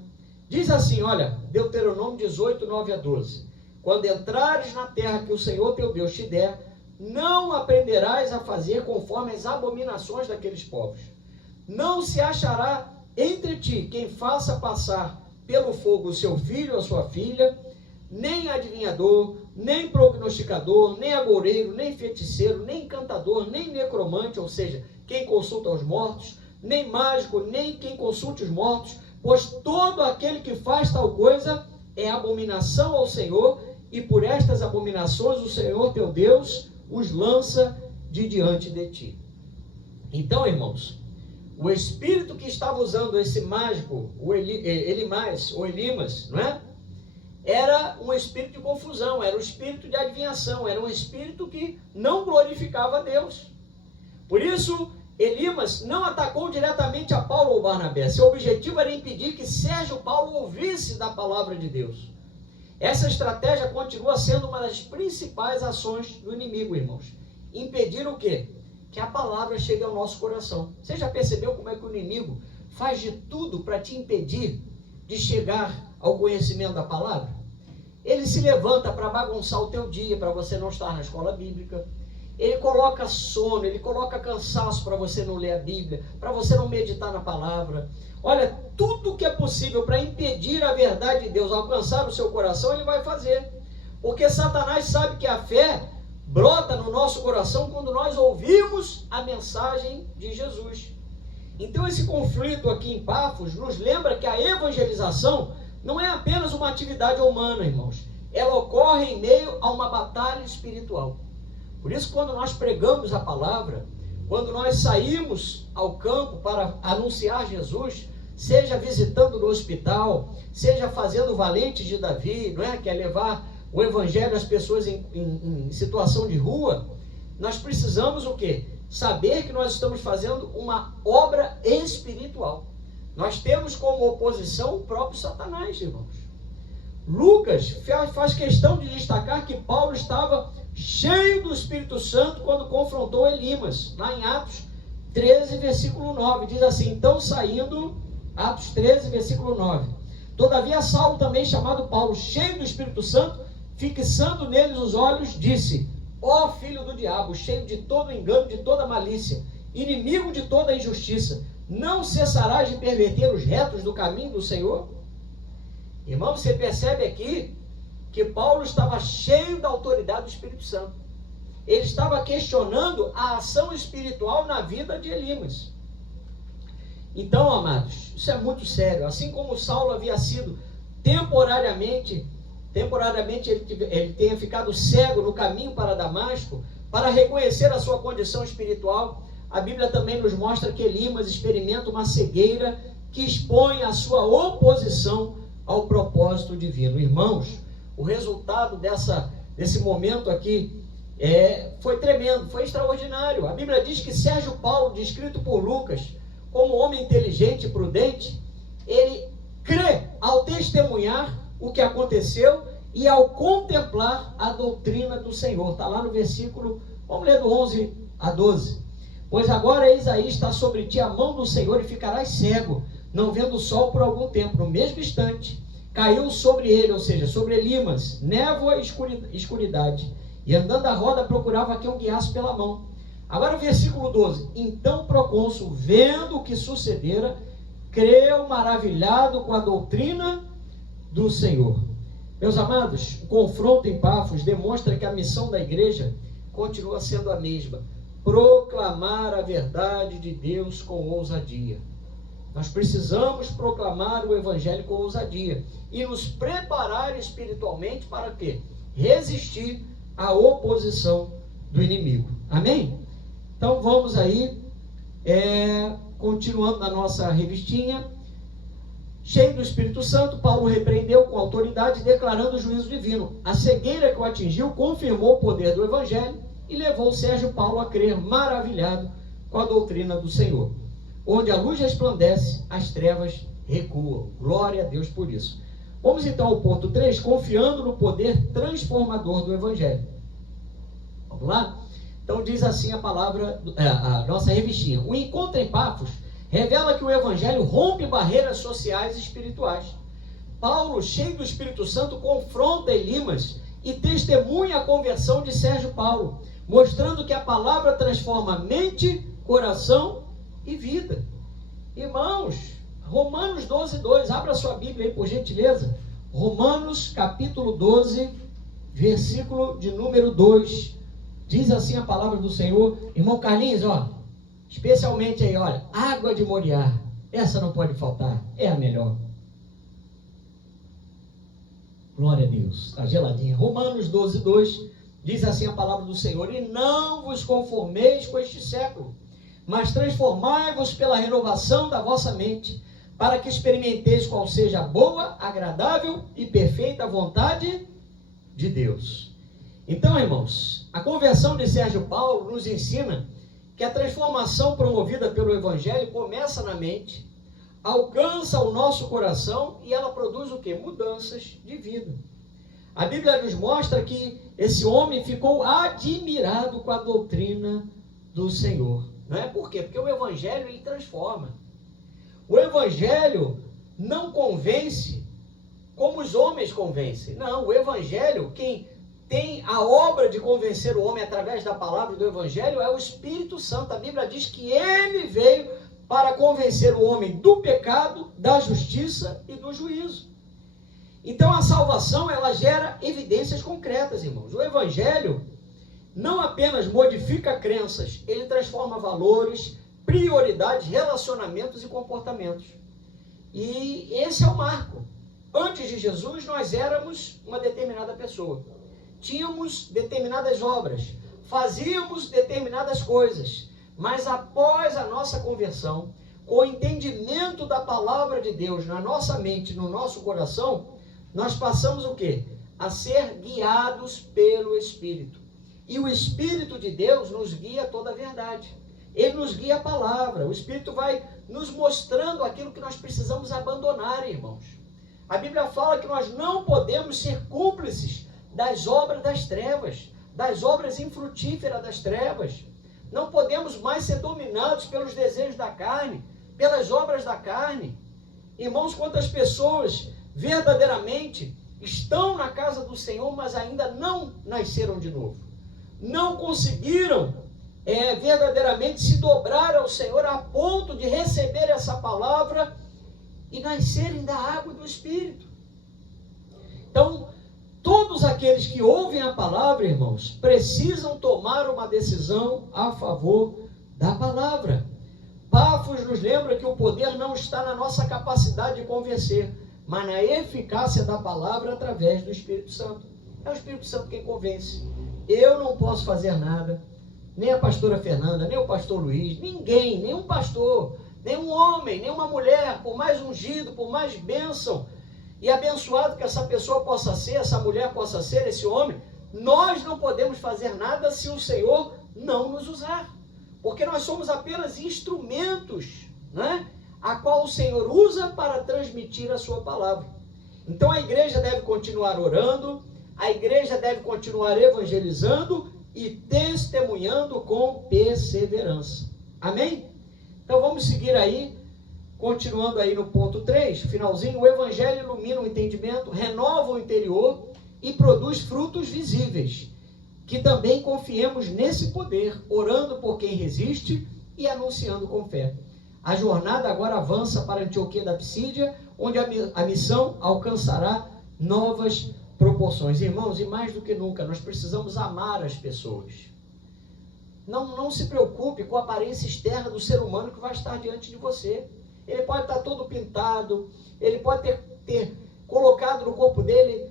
Diz assim, olha, Deuteronômio 18, 9 a 12. Quando entrares na terra que o Senhor teu Deus te der, não aprenderás a fazer conforme as abominações daqueles povos. Não se achará entre ti quem faça passar pelo fogo o seu filho ou a sua filha, nem adivinhador, nem prognosticador, nem agoureiro, nem feiticeiro, nem encantador, nem necromante, ou seja, quem consulta os mortos, nem mágico, nem quem consulte os mortos, pois todo aquele que faz tal coisa é abominação ao Senhor, e por estas abominações o Senhor teu Deus os lança de diante de ti. Então, irmãos, o espírito que estava usando esse mágico, o Elimas, não é? Era um espírito de confusão, era um espírito de adivinhação, era um espírito que não glorificava a Deus. Por isso, Elimas não atacou diretamente a Paulo ou Barnabé. Seu objetivo era impedir que Sérgio Paulo ouvisse da palavra de Deus. Essa estratégia continua sendo uma das principais ações do inimigo, irmãos. Impedir o quê? Que a palavra chegue ao nosso coração. Você já percebeu como é que o inimigo faz de tudo para te impedir de chegar ao conhecimento da palavra? Ele se levanta para bagunçar o teu dia, para você não estar na escola bíblica. Ele coloca sono, ele coloca cansaço para você não ler a Bíblia, para você não meditar na palavra. Olha, tudo que é possível para impedir a verdade de Deus alcançar o seu coração, ele vai fazer. Porque Satanás sabe que a fé brota no nosso coração quando nós ouvimos a mensagem de Jesus. Então esse conflito aqui em Pafos nos lembra que a evangelização não é apenas uma atividade humana, irmãos. Ela ocorre em meio a uma batalha espiritual. Por isso, quando nós pregamos a palavra, quando nós saímos ao campo para anunciar Jesus, seja visitando no hospital, seja fazendo valentes de Davi, não é? Que é levar o evangelho às pessoas em situação de rua, nós precisamos o quê? Saber que nós estamos fazendo uma obra espiritual. Nós temos como oposição o próprio Satanás, irmãos. Lucas faz questão de destacar que Paulo estava cheio do Espírito Santo quando confrontou Elimas, lá em Atos 13, versículo 9, diz assim, então saindo, Atos 13, versículo 9, todavia Saulo, também chamado Paulo, cheio do Espírito Santo, fixando neles os olhos, disse, ó filho do diabo, cheio de todo engano, de toda malícia, inimigo de toda injustiça, não cessarás de perverter os retos do caminho do Senhor? Irmão, você percebe aqui que Paulo estava cheio da autoridade do Espírito Santo. Ele estava questionando a ação espiritual na vida de Elimas. Então, amados, isso é muito sério. Assim como Saulo havia sido temporariamente ele tenha ficado cego no caminho para Damasco, para reconhecer a sua condição espiritual, a Bíblia também nos mostra que Elimas experimenta uma cegueira que expõe a sua oposição ao propósito divino. Irmãos, o resultado desse momento aqui foi tremendo, foi extraordinário. A Bíblia diz que Sérgio Paulo, descrito por Lucas como homem inteligente e prudente, ele crê ao testemunhar o que aconteceu e ao contemplar a doutrina do Senhor. Está lá no versículo, vamos ler do 11 a 12. Pois agora eis aí está sobre ti a mão do Senhor e ficarás cego, não vendo o sol por algum tempo. No mesmo instante, caiu sobre ele, ou seja, sobre Elimas, névoa e escuridade, e andando à roda procurava quem o guiasse pela mão. Agora o versículo 12. Então o procônsul, vendo o que sucedera, creu maravilhado com a doutrina do Senhor. Meus amados, o confronto em Pafos demonstra que a missão da igreja continua sendo a mesma: proclamar a verdade de Deus com ousadia. Nós precisamos proclamar o evangelho com ousadia e nos preparar espiritualmente para quê? Resistir à oposição do inimigo. Amém? Então vamos aí, continuando na nossa revistinha. Cheio do Espírito Santo, Paulo repreendeu com autoridade, declarando o juízo divino. A cegueira que o atingiu confirmou o poder do evangelho e levou Sérgio Paulo a crer, maravilhado com a doutrina do Senhor. Onde a luz resplandece, as trevas recuam. Glória a Deus por isso. Vamos então ao ponto 3, confiando no poder transformador do evangelho. Vamos lá? Então diz assim a palavra, a nossa revistinha. O encontro em Pafos revela que o evangelho rompe barreiras sociais e espirituais. Paulo, cheio do Espírito Santo, confronta Elimas e testemunha a conversão de Sérgio Paulo, mostrando que a palavra transforma mente, coração e vida. Irmãos, Romanos 12:2, abra sua Bíblia aí por gentileza. Romanos capítulo 12, versículo de número 2. Diz assim a palavra do Senhor. Irmão Carlinhos, especialmente aí, água de Moriá, essa não pode faltar, é a melhor. Glória a Deus, está geladinha. Romanos 12:2, diz assim a palavra do Senhor: e não vos conformeis com este século, mas transformai-vos pela renovação da vossa mente, para que experimenteis qual seja a boa, agradável e perfeita vontade de Deus. Então, irmãos, a conversão de Sérgio Paulo nos ensina que a transformação promovida pelo evangelho começa na mente, alcança o nosso coração e ela produz o quê? Mudanças de vida. A Bíblia nos mostra que esse homem ficou admirado com a doutrina do Senhor. Não é por quê? Porque o evangelho ele transforma. O evangelho não convence como os homens convencem. Não, o evangelho, quem tem a obra de convencer o homem através da palavra do evangelho é o Espírito Santo. A Bíblia diz que ele veio para convencer o homem do pecado, da justiça e do juízo. Então a salvação ela gera evidências concretas, irmãos. O evangelho não apenas modifica crenças, ele transforma valores, prioridades, relacionamentos e comportamentos. E esse é o marco. Antes de Jesus nós éramos uma determinada pessoa. Tínhamos determinadas obras, fazíamos determinadas coisas, mas após a nossa conversão, com o entendimento da palavra de Deus na nossa mente, no nosso coração, nós passamos o quê? A ser guiados pelo Espírito. E o Espírito de Deus nos guia a toda a verdade. Ele nos guia a palavra. O Espírito vai nos mostrando aquilo que nós precisamos abandonar, irmãos. A Bíblia fala que nós não podemos ser cúmplices das obras das trevas, das obras infrutíferas das trevas. Não podemos mais ser dominados pelos desejos da carne, pelas obras da carne. Irmãos, quantas pessoas verdadeiramente estão na casa do Senhor, mas ainda não nasceram de novo. Não conseguiram verdadeiramente se dobrar ao Senhor a ponto de receber essa palavra e nascerem da água do Espírito. Então, todos aqueles que ouvem a palavra, irmãos, precisam tomar uma decisão a favor da palavra. Pafos nos lembra que o poder não está na nossa capacidade de convencer, mas na eficácia da palavra através do Espírito Santo. É o Espírito Santo quem convence. Eu não posso fazer nada, nem a pastora Fernanda, nem o pastor Luiz, ninguém, nenhum pastor, nenhum homem, nenhuma mulher, por mais ungido, por mais bênção e abençoado que essa pessoa possa ser, essa mulher possa ser, esse homem, nós não podemos fazer nada se o Senhor não nos usar, porque nós somos apenas instrumentos, né, a qual o Senhor usa para transmitir a sua palavra. Então a igreja deve continuar orando, a igreja deve continuar evangelizando e testemunhando com perseverança. Amém? Então vamos seguir aí, continuando aí no ponto 3, finalzinho. O Evangelho ilumina o entendimento, renova o interior e produz frutos visíveis. Que também confiemos nesse poder, orando por quem resiste e anunciando com fé. A jornada agora avança para Antioquia da Psídia, onde a missão alcançará novas proporções. Irmãos, e mais do que nunca, nós precisamos amar as pessoas. Não se preocupe com a aparência externa do ser humano que vai estar diante de você. Ele pode estar todo pintado, ele pode ter colocado no corpo dele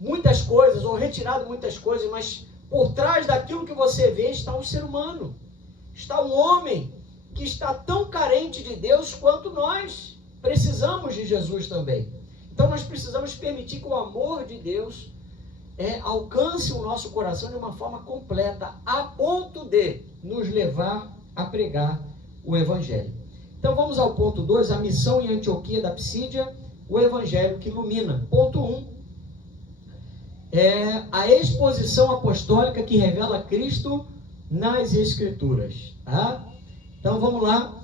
muitas coisas, ou retirado muitas coisas, mas por trás daquilo que você vê está um ser humano. Está um homem que está tão carente de Deus quanto nós. Precisamos de Jesus também. Então nós precisamos permitir que o amor de Deus alcance o nosso coração de uma forma completa, a ponto de nos levar a pregar o Evangelho. Então vamos ao ponto 2, a missão em Antioquia da Psídia, o Evangelho que ilumina. Ponto 1, a exposição apostólica que revela Cristo nas Escrituras. Tá? Então vamos lá.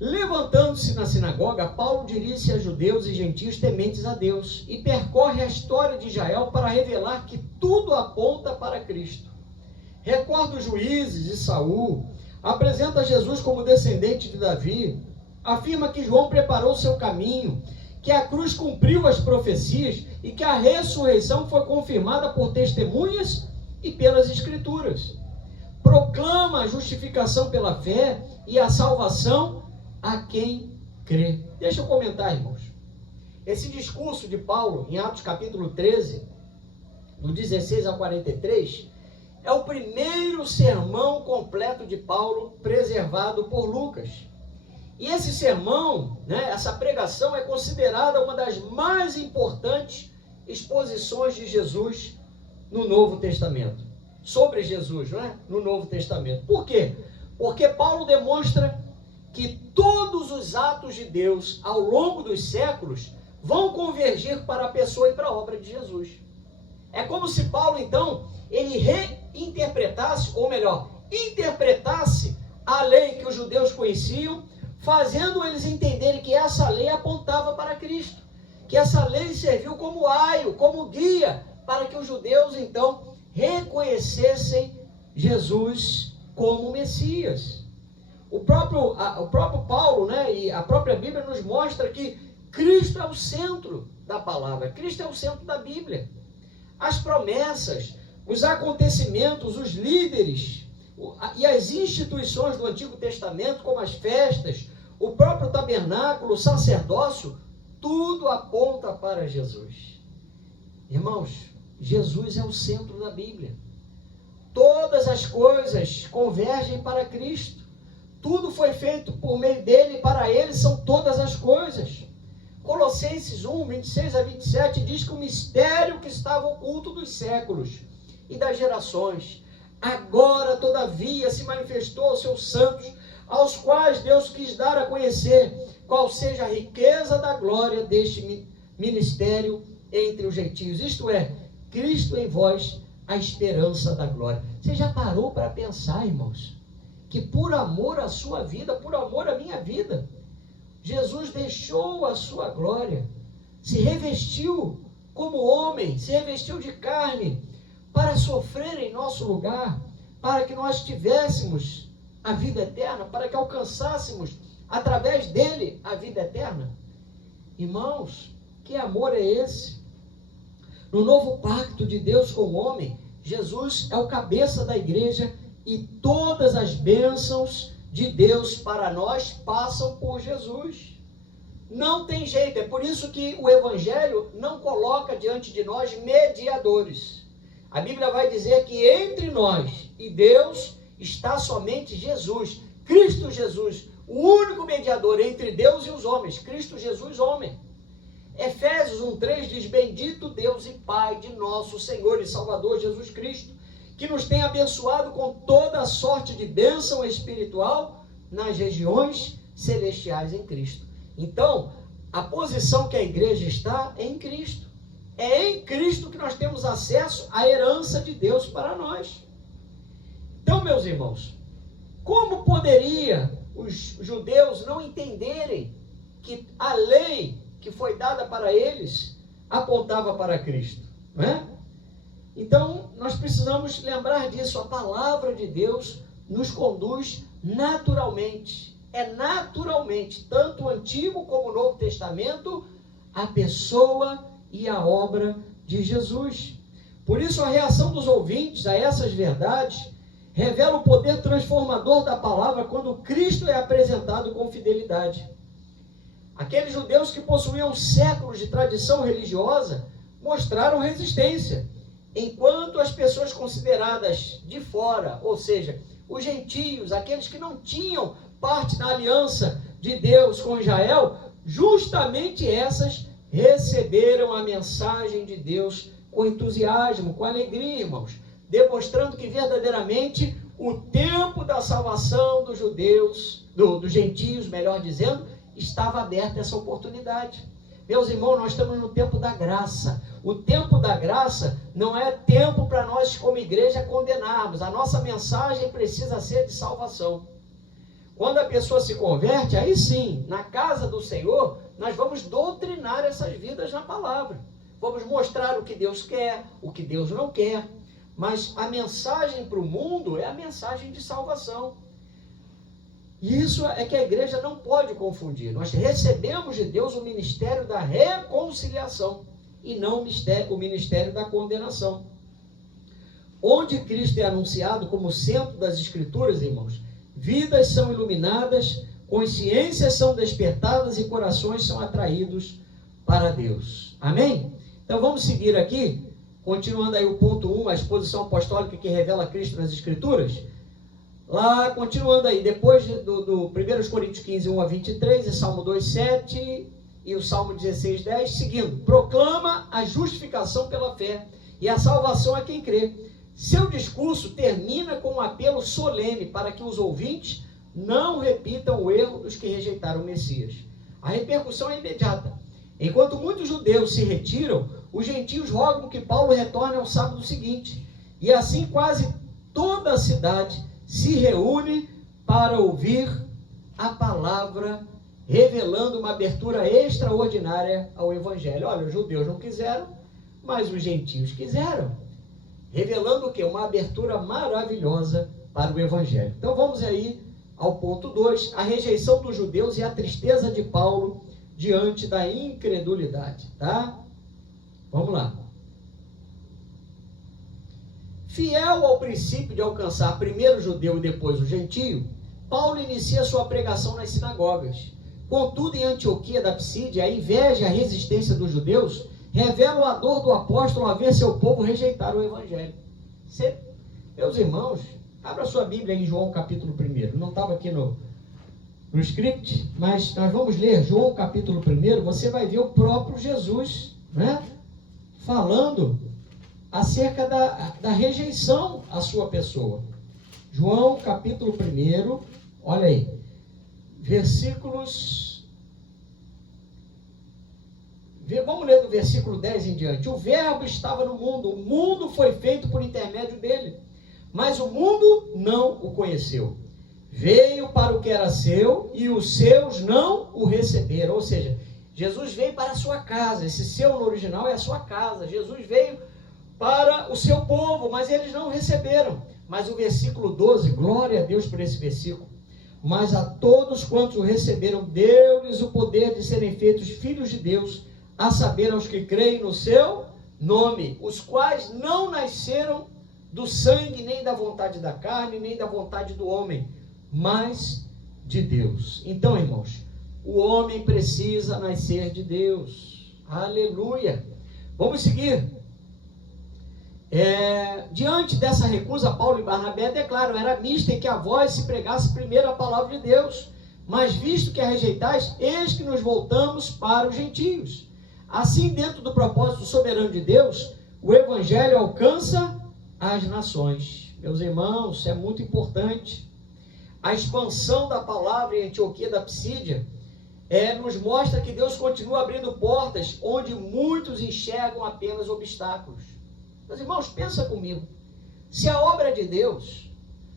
Levantando-se na sinagoga, Paulo dirige-se a judeus e gentios tementes a Deus e percorre a história de Israel para revelar que tudo aponta para Cristo. Recorda os juízes de Saul, apresenta Jesus como descendente de Davi, afirma que João preparou seu caminho, que a cruz cumpriu as profecias e que a ressurreição foi confirmada por testemunhas e pelas Escrituras. Proclama a justificação pela fé e a salvação a quem crê. Deixa eu comentar, irmãos. Esse discurso de Paulo, em Atos capítulo 13, do 16 ao 43, é o primeiro sermão completo de Paulo, preservado por Lucas. E esse sermão, essa pregação, é considerada uma das mais importantes exposições de Jesus no Novo Testamento. Sobre Jesus, no Novo Testamento. Por quê? Porque Paulo demonstra que todos os atos de Deus ao longo dos séculos vão convergir para a pessoa e para a obra de Jesus. É como se Paulo, então, ele reinterpretasse, ou melhor, interpretasse a lei que os judeus conheciam, fazendo eles entenderem que essa lei apontava para Cristo, que essa lei serviu como aio, como guia, para que os judeus, então, reconhecessem Jesus como Messias. O próprio Paulo, e a própria Bíblia nos mostra que Cristo é o centro da palavra, Cristo é o centro da Bíblia. As promessas, os acontecimentos, os líderes e as instituições do Antigo Testamento, como as festas, o próprio tabernáculo, o sacerdócio, tudo aponta para Jesus. Irmãos, Jesus é o centro da Bíblia. Todas as coisas convergem para Cristo. Tudo foi feito por meio dele e para ele são todas as coisas. Colossenses 1, 26 a 27 diz que o mistério que estava oculto dos séculos e das gerações, agora todavia se manifestou aos seus santos, aos quais Deus quis dar a conhecer qual seja a riqueza da glória deste ministério entre os gentios. Isto é, Cristo em vós, a esperança da glória. Você já parou para pensar, irmãos, que por amor à sua vida, por amor à minha vida, Jesus deixou a sua glória, se revestiu como homem, se revestiu de carne, para sofrer em nosso lugar, para que nós tivéssemos a vida eterna, para que alcançássemos, através dele, a vida eterna? Irmãos, que amor é esse? No novo pacto de Deus com o homem, Jesus é o cabeça da igreja e todas as bênçãos de Deus para nós passam por Jesus. Não tem jeito, é por isso que o Evangelho não coloca diante de nós mediadores. A Bíblia vai dizer que entre nós e Deus está somente Jesus, Cristo Jesus, o único mediador entre Deus e os homens, Cristo Jesus, homem. Efésios 1,3 diz: bendito Deus e Pai de nosso Senhor e Salvador Jesus Cristo, que nos tem abençoado com toda a sorte de bênção espiritual nas regiões celestiais em Cristo. Então, a posição que a igreja está é em Cristo. É em Cristo que nós temos acesso à herança de Deus para nós. Então, meus irmãos, Como poderia os judeus não entenderem que a lei que foi dada para eles apontava para Cristo, não é? Então, nós precisamos lembrar disso. A palavra de Deus nos conduz naturalmente. É naturalmente, tanto o Antigo como o Novo Testamento, a pessoa e a obra de Jesus. Por isso, a reação dos ouvintes a essas verdades revela o poder transformador da palavra quando Cristo é apresentado com fidelidade. Aqueles judeus que possuíam séculos de tradição religiosa mostraram resistência, enquanto as pessoas consideradas de fora, ou seja, os gentios, aqueles que não tinham parte na aliança de Deus com Israel, justamente essas receberam a mensagem de Deus com entusiasmo, com alegria, irmãos, demonstrando que verdadeiramente o tempo da salvação dos judeus, dos gentios, melhor dizendo, estava aberta essa oportunidade. Meus irmãos, nós estamos no tempo da graça. O tempo da graça não é tempo para nós como igreja condenarmos. A nossa mensagem precisa ser de salvação. Quando a pessoa se converte, aí sim, na casa do Senhor, nós vamos doutrinar essas vidas na palavra. Vamos mostrar o que Deus quer, o que Deus não quer. Mas a mensagem para o mundo é a mensagem de salvação. E isso é que a igreja não pode confundir. Nós recebemos de Deus o ministério da reconciliação e não o ministério da condenação. Onde Cristo é anunciado como centro das Escrituras, irmãos, vidas são iluminadas, consciências são despertadas e corações são atraídos para Deus. Amém? Então vamos seguir aqui, continuando aí o ponto 1, a exposição apostólica que revela Cristo nas Escrituras. Lá, continuando aí, depois do 1 Coríntios 15, 1 a 23, e Salmo 2, 7 e o Salmo 16, 10, seguindo. Proclama a justificação pela fé e a salvação a quem crê. Seu discurso termina com um apelo solene para que os ouvintes não repitam o erro dos que rejeitaram o Messias. A repercussão é imediata. Enquanto muitos judeus se retiram, os gentios rogam que Paulo retorne ao sábado seguinte. E assim quase toda a cidade se reúne para ouvir a palavra, revelando uma abertura extraordinária ao Evangelho. Olha, os judeus não quiseram, mas os gentios quiseram. Revelando o quê? Uma abertura maravilhosa para o Evangelho. Então vamos aí ao ponto 2, a rejeição dos judeus e a tristeza de Paulo diante da incredulidade, tá? Vamos lá. Fiel ao princípio de alcançar primeiro o judeu e depois o gentio, Paulo inicia sua pregação nas sinagogas. Contudo, em Antioquia da Psídia, a inveja e a resistência dos judeus revelam a dor do apóstolo a ver seu povo rejeitar o Evangelho. Meus irmãos, abra sua Bíblia em João capítulo 1. Não estava aqui no script, mas nós vamos ler João capítulo 1. Você vai ver o próprio Jesus, né, falando acerca da rejeição à sua pessoa. João capítulo 1, olha aí, versículos... Vamos ler do versículo 10 em diante. O verbo estava no mundo, o mundo foi feito por intermédio dele, mas o mundo não o conheceu. Veio para o que era seu e os seus não o receberam. Ou seja, Jesus veio para a sua casa. Esse seu no original é a sua casa. Jesus veio para o seu povo, mas eles não receberam. Mas o versículo 12, glória a Deus por esse versículo. Mas a todos quantos o receberam, deu-lhes o poder de serem feitos filhos de Deus, a saber, aos que creem no seu nome, os quais não nasceram do sangue, nem da vontade da carne, nem da vontade do homem, mas de Deus. Então, irmãos, o homem precisa nascer de Deus. Aleluia! Vamos seguir. Diante dessa recusa, Paulo e Barnabé declaram: era mista em que a vós se pregasse primeiro a palavra de Deus, mas visto que a rejeitais, eis que nos voltamos para os gentios. Assim, dentro do propósito soberano de Deus, o Evangelho alcança as nações. Meus irmãos, isso é muito importante. A expansão da palavra em Antioquia da Psídia nos mostra que Deus continua abrindo portas onde muitos enxergam apenas obstáculos. Meus irmãos, pensa comigo. Se a obra de Deus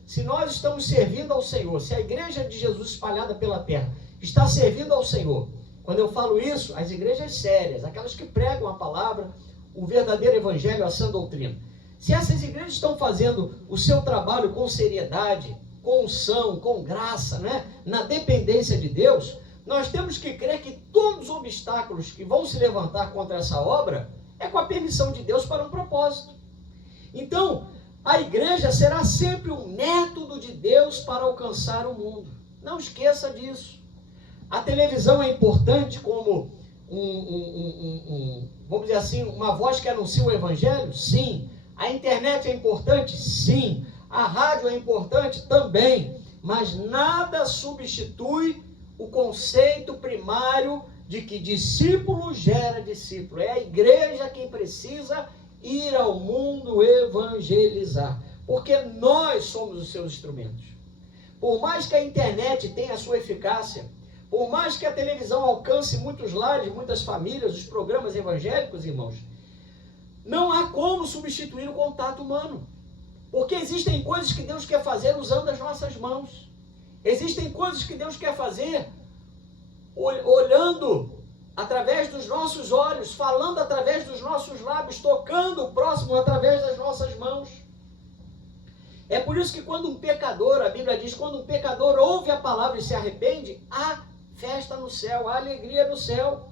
se nós estamos servindo ao Senhor, se a igreja de Jesus espalhada pela terra está servindo ao Senhor, quando eu falo isso, as igrejas sérias, aquelas que pregam a palavra, o verdadeiro evangelho, a sã doutrina, se essas igrejas estão fazendo o seu trabalho com seriedade, com unção, com graça, né, na dependência de Deus, nós temos que crer que todos os obstáculos que vão se levantar contra essa obra é com a permissão de Deus para um propósito. Então, a igreja será sempre um método de Deus para alcançar o mundo. Não esqueça disso. A televisão é importante como vamos dizer assim, uma voz que anuncia o evangelho? Sim. A internet é importante? Sim. A rádio é importante? Também. Mas nada substitui o conceito primário de que discípulo gera discípulo. É a igreja quem precisa ir ao mundo evangelizar, porque nós somos os seus instrumentos. Por mais que a internet tenha a sua eficácia, por mais que a televisão alcance muitos lares, muitas famílias, os programas evangélicos, irmãos, não há como substituir o contato humano, porque existem coisas que Deus quer fazer usando as nossas mãos, existem coisas que Deus quer fazer olhando através dos nossos olhos, falando através dos nossos lábios, tocando o próximo através das nossas mãos. É por isso que quando um pecador, a Bíblia diz, quando um pecador ouve a palavra e se arrepende, há festa no céu, há alegria no céu.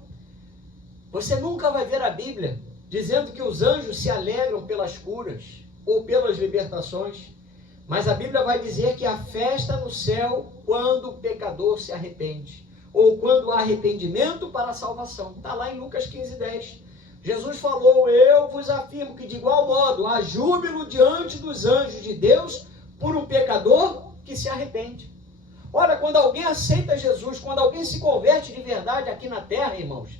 Você nunca vai ver a Bíblia dizendo que os anjos se alegram pelas curas ou pelas libertações, mas a Bíblia vai dizer que há festa no céu quando o pecador se arrepende, ou quando há arrependimento para a salvação. Está lá em Lucas 15:10. Jesus falou: eu vos afirmo que de igual modo há júbilo diante dos anjos de Deus por um pecador que se arrepende. Olha, quando alguém aceita Jesus, quando alguém se converte de verdade aqui na terra, irmãos,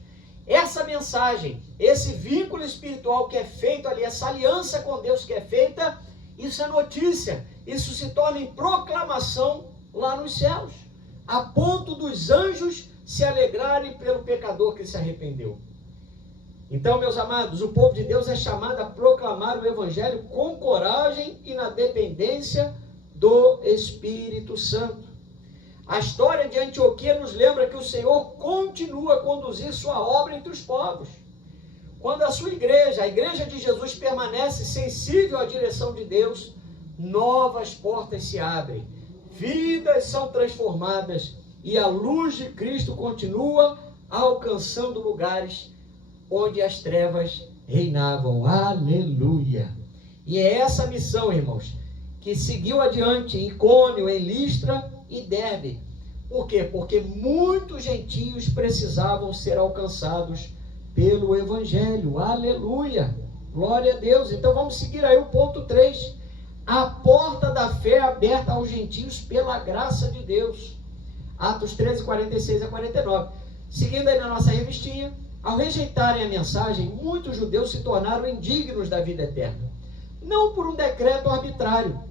essa mensagem, esse vínculo espiritual que é feito ali, essa aliança com Deus que é feita, isso é notícia, isso se torna em proclamação lá nos céus, a ponto dos anjos se alegrarem pelo pecador que se arrependeu. Então, meus amados, o povo de Deus é chamado a proclamar o evangelho com coragem e na dependência do Espírito Santo. A história de Antioquia nos lembra que o Senhor continua a conduzir sua obra entre os povos. Quando a sua igreja, a igreja de Jesus, permanece sensível à direção de Deus, novas portas se abrem, vidas são transformadas e a luz de Cristo continua alcançando lugares onde as trevas reinavam. Aleluia! E é essa missão, irmãos, que seguiu adiante em Icônio, em Listra e Derbe. Por quê? Porque muitos gentios precisavam ser alcançados pelo Evangelho. Aleluia! Glória a Deus! Então vamos seguir aí o ponto 3. A porta da fé aberta aos gentios pela graça de Deus. Atos 13, 46 a 49. Seguindo aí na nossa revistinha, ao rejeitarem a mensagem, muitos judeus se tornaram indignos da vida eterna. Não por um decreto arbitrário,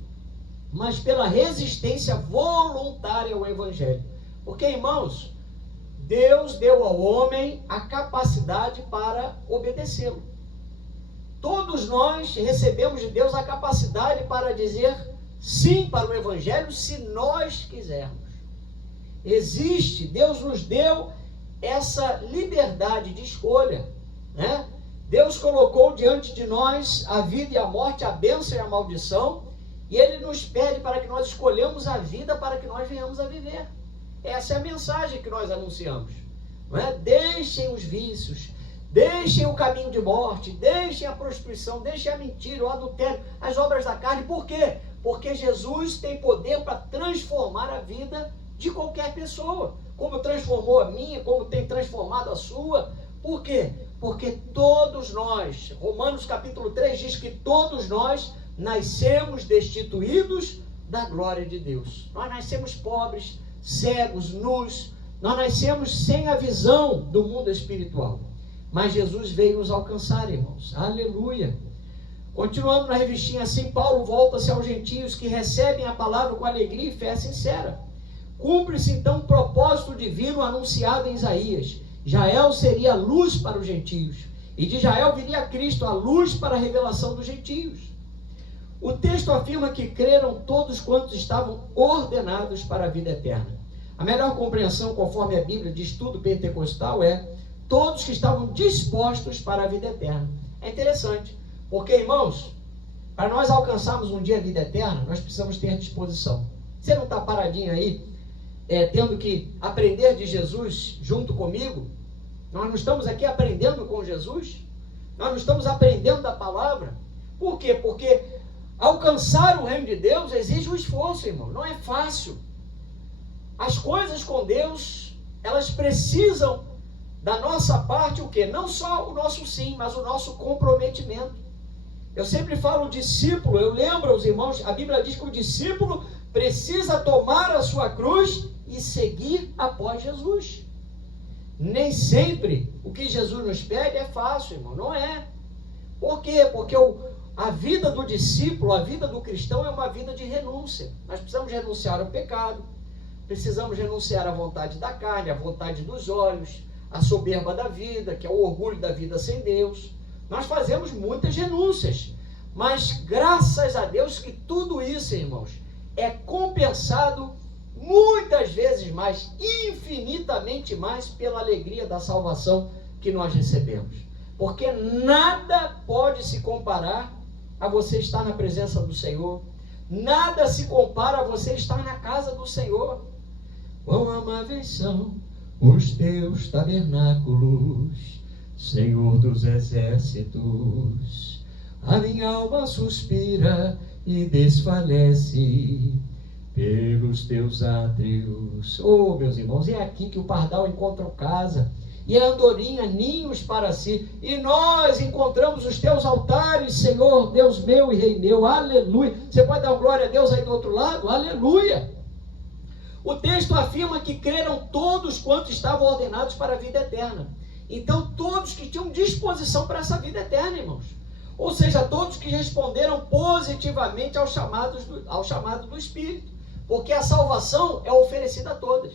mas pela resistência voluntária ao Evangelho. Porque, irmãos, Deus deu ao homem a capacidade para obedecê-lo. Todos nós recebemos de Deus a capacidade para dizer sim para o Evangelho, se nós quisermos. Existe, Deus nos deu essa liberdade de escolha, né? Deus colocou diante de nós a vida e a morte, a bênção e a maldição, e Ele nos pede para que nós escolhamos a vida para que nós venhamos a viver. Essa é a mensagem que nós anunciamos, não é? Deixem os vícios, deixem o caminho de morte, deixem a prostituição, deixem a mentira, o adultério, as obras da carne. Por quê? Porque Jesus tem poder para transformar a vida de qualquer pessoa, como transformou a minha, como tem transformado a sua. Por quê? Porque todos nós, Romanos capítulo 3 diz que todos nós nascemos destituídos da glória de Deus. Nós nascemos pobres, cegos, nus, nós nascemos sem a visão do mundo espiritual. Mas Jesus veio nos alcançar, irmãos. Aleluia! Continuando na revistinha assim, Paulo volta-se aos gentios que recebem a palavra com alegria e fé sincera. Cumpre-se então o propósito divino anunciado em Isaías. Israel seria a luz para os gentios, e de Israel viria Cristo, a luz para a revelação dos gentios. O texto afirma que creram todos quantos estavam ordenados para a vida eterna. A melhor compreensão, conforme a Bíblia de estudo pentecostal, é todos que estavam dispostos para a vida eterna. É interessante, porque, irmãos, para nós alcançarmos um dia a vida eterna, nós precisamos ter disposição. Você não está paradinho aí, tendo que aprender de Jesus junto comigo? Nós não estamos aqui aprendendo com Jesus? Nós não estamos aprendendo da palavra? Por quê? Porque alcançar o reino de Deus exige um esforço, irmão. Não é fácil. As coisas com Deus, elas precisam da nossa parte o quê? Não só o nosso sim, mas o nosso comprometimento. Eu sempre falo discípulo, eu lembro aos irmãos, a Bíblia diz que o discípulo precisa tomar a sua cruz e seguir após Jesus. Nem sempre o que Jesus nos pede é fácil, irmão, não é. Por quê? Porque a vida do discípulo, a vida do cristão é uma vida de renúncia. Nós precisamos renunciar ao pecado, precisamos renunciar à vontade da carne, à vontade dos olhos, à soberba da vida, que é o orgulho da vida sem Deus. Nós fazemos muitas renúncias, mas graças a Deus que tudo isso, irmãos, é compensado muitas vezes mais, infinitamente mais, pela alegria da salvação que nós recebemos. Porque nada pode se comparar a você estar na presença do Senhor, nada se compara a você estar na casa do Senhor. Quão amáveis são os teus tabernáculos, Senhor dos exércitos. A minha alma suspira e desfalece pelos teus átrios. Oh, meus irmãos, é aqui que o pardal encontra casa, e a andorinha ninhos para si, e nós encontramos os teus altares, Senhor, Deus meu e Rei meu. Aleluia. Você pode dar glória a Deus aí do outro lado? Aleluia. O texto afirma que creram todos quantos estavam ordenados para a vida eterna. Então, todos que tinham disposição para essa vida eterna, irmãos. Ou seja, todos que responderam positivamente ao chamado do Espírito. Porque a salvação é oferecida a todos.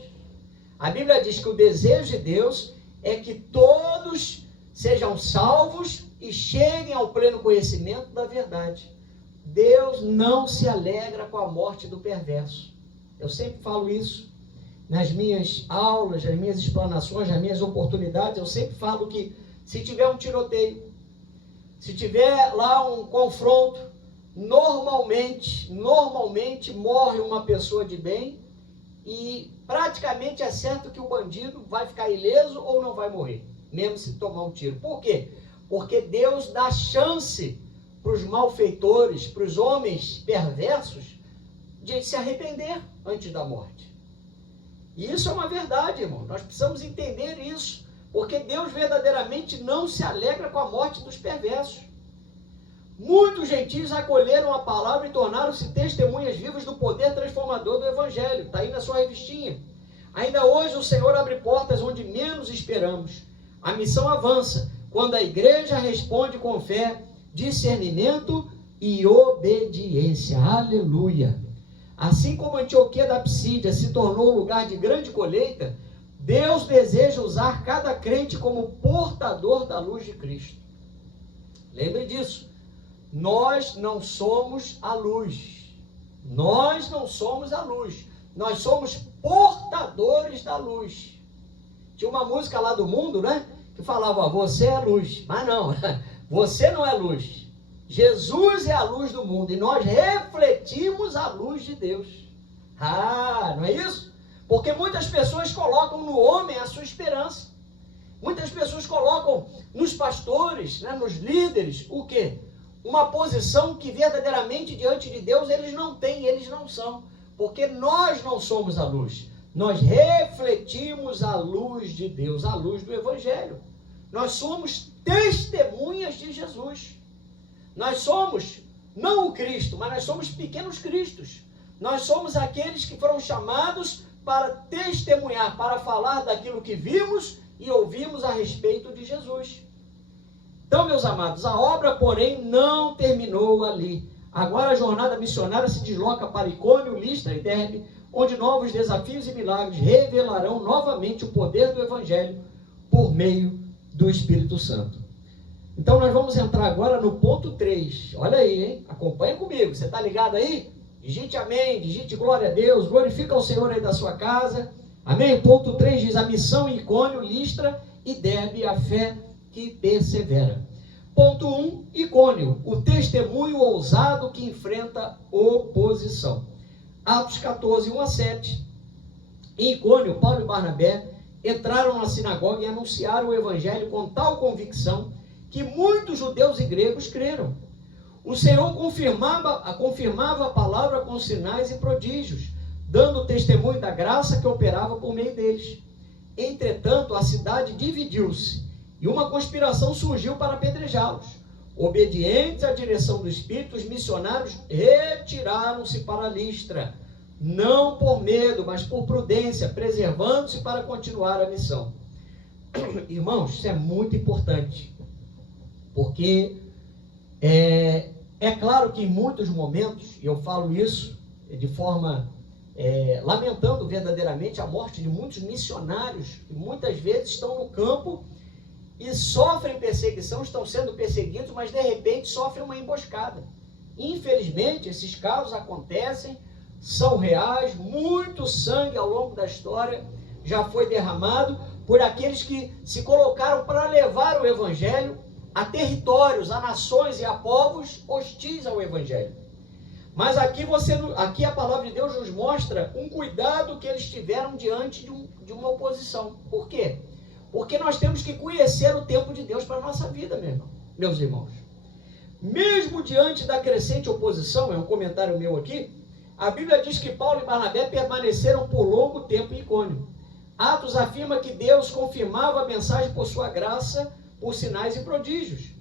A Bíblia diz que o desejo de Deus é que todos sejam salvos e cheguem ao pleno conhecimento da verdade. Deus não se alegra com a morte do perverso. Eu sempre falo isso nas minhas aulas, nas minhas explanações, nas minhas oportunidades. Eu sempre falo que se tiver um tiroteio, se tiver lá um confronto, normalmente morre uma pessoa de bem e praticamente é certo que o bandido vai ficar ileso ou não vai morrer, mesmo se tomar um tiro. Por quê? Porque Deus dá chance para os malfeitores, para os homens perversos, de se arrepender antes da morte. E isso é uma verdade, irmão. Nós precisamos entender isso, porque Deus verdadeiramente não se alegra com a morte dos perversos. Muitos gentios acolheram a palavra e tornaram-se testemunhas vivas do poder transformador do Evangelho. Está aí na sua revistinha. Ainda hoje o Senhor abre portas onde menos esperamos. A missão avança quando a igreja responde com fé, discernimento e obediência. Aleluia! Assim como Antioquia da Psídia se tornou lugar de grande colheita, Deus deseja usar cada crente como portador da luz de Cristo. Lembre disso. Nós não somos a luz. Nós não somos a luz. Nós somos portadores da luz. Tinha uma música lá do mundo, né? Que falava, você é luz. Mas não, você não é luz. Jesus é a luz do mundo. E nós refletimos a luz de Deus. Ah, não é isso? Porque muitas pessoas colocam no homem a sua esperança. Muitas pessoas colocam nos pastores, né, nos líderes, o quê? Uma posição que verdadeiramente diante de Deus eles não têm, eles não são. Porque nós não somos a luz. Nós refletimos a luz de Deus, a luz do Evangelho. Nós somos testemunhas de Jesus. Nós somos, não o Cristo, mas nós somos pequenos cristos. Nós somos aqueles que foram chamados para testemunhar, para falar daquilo que vimos e ouvimos a respeito de Jesus. Então, meus amados, a obra, porém, não terminou ali. Agora a jornada missionária se desloca para Icônio, Listra e Derbe, onde novos desafios e milagres revelarão novamente o poder do Evangelho por meio do Espírito Santo. Então nós vamos entrar agora no ponto 3. Olha aí, hein? Acompanha comigo. Você está ligado aí? Digite amém, digite glória a Deus, glorifica o Senhor aí da sua casa. Amém? Ponto 3 diz: a missão em Icônio, Listra e Derbe, a fé que persevera. Ponto 1, Icônio, o testemunho ousado que enfrenta oposição. Atos 14, 1 a 7. Em Icônio, Paulo e Barnabé entraram na sinagoga e anunciaram o evangelho com tal convicção que muitos judeus e gregos creram. O Senhor confirmava a palavra com sinais e prodígios, dando testemunho da graça que operava por meio deles. Entretanto, a cidade dividiu-se e uma conspiração surgiu para apedrejá-los. Obedientes à direção do Espírito, os missionários retiraram-se para Listra, não por medo, mas por prudência, preservando-se para continuar a missão. Irmãos, isso é muito importante, porque é claro que em muitos momentos, e eu falo isso de forma lamentando verdadeiramente a morte de muitos missionários, que muitas vezes estão no campo e sofrem perseguição, estão sendo perseguidos, mas de repente sofrem uma emboscada. Infelizmente, esses casos acontecem, são reais, muito sangue ao longo da história já foi derramado por aqueles que se colocaram para levar o evangelho a territórios, a nações e a povos hostis ao evangelho. Mas aqui a palavra de Deus nos mostra um cuidado que eles tiveram diante de uma oposição. Por quê? Porque nós temos que conhecer o tempo de Deus para a nossa vida, meus irmãos. Mesmo diante da crescente oposição, é um comentário meu aqui, a Bíblia diz que Paulo e Barnabé permaneceram por longo tempo em Icônio. Atos afirma que Deus confirmava a mensagem por sua graça, por sinais e prodígios.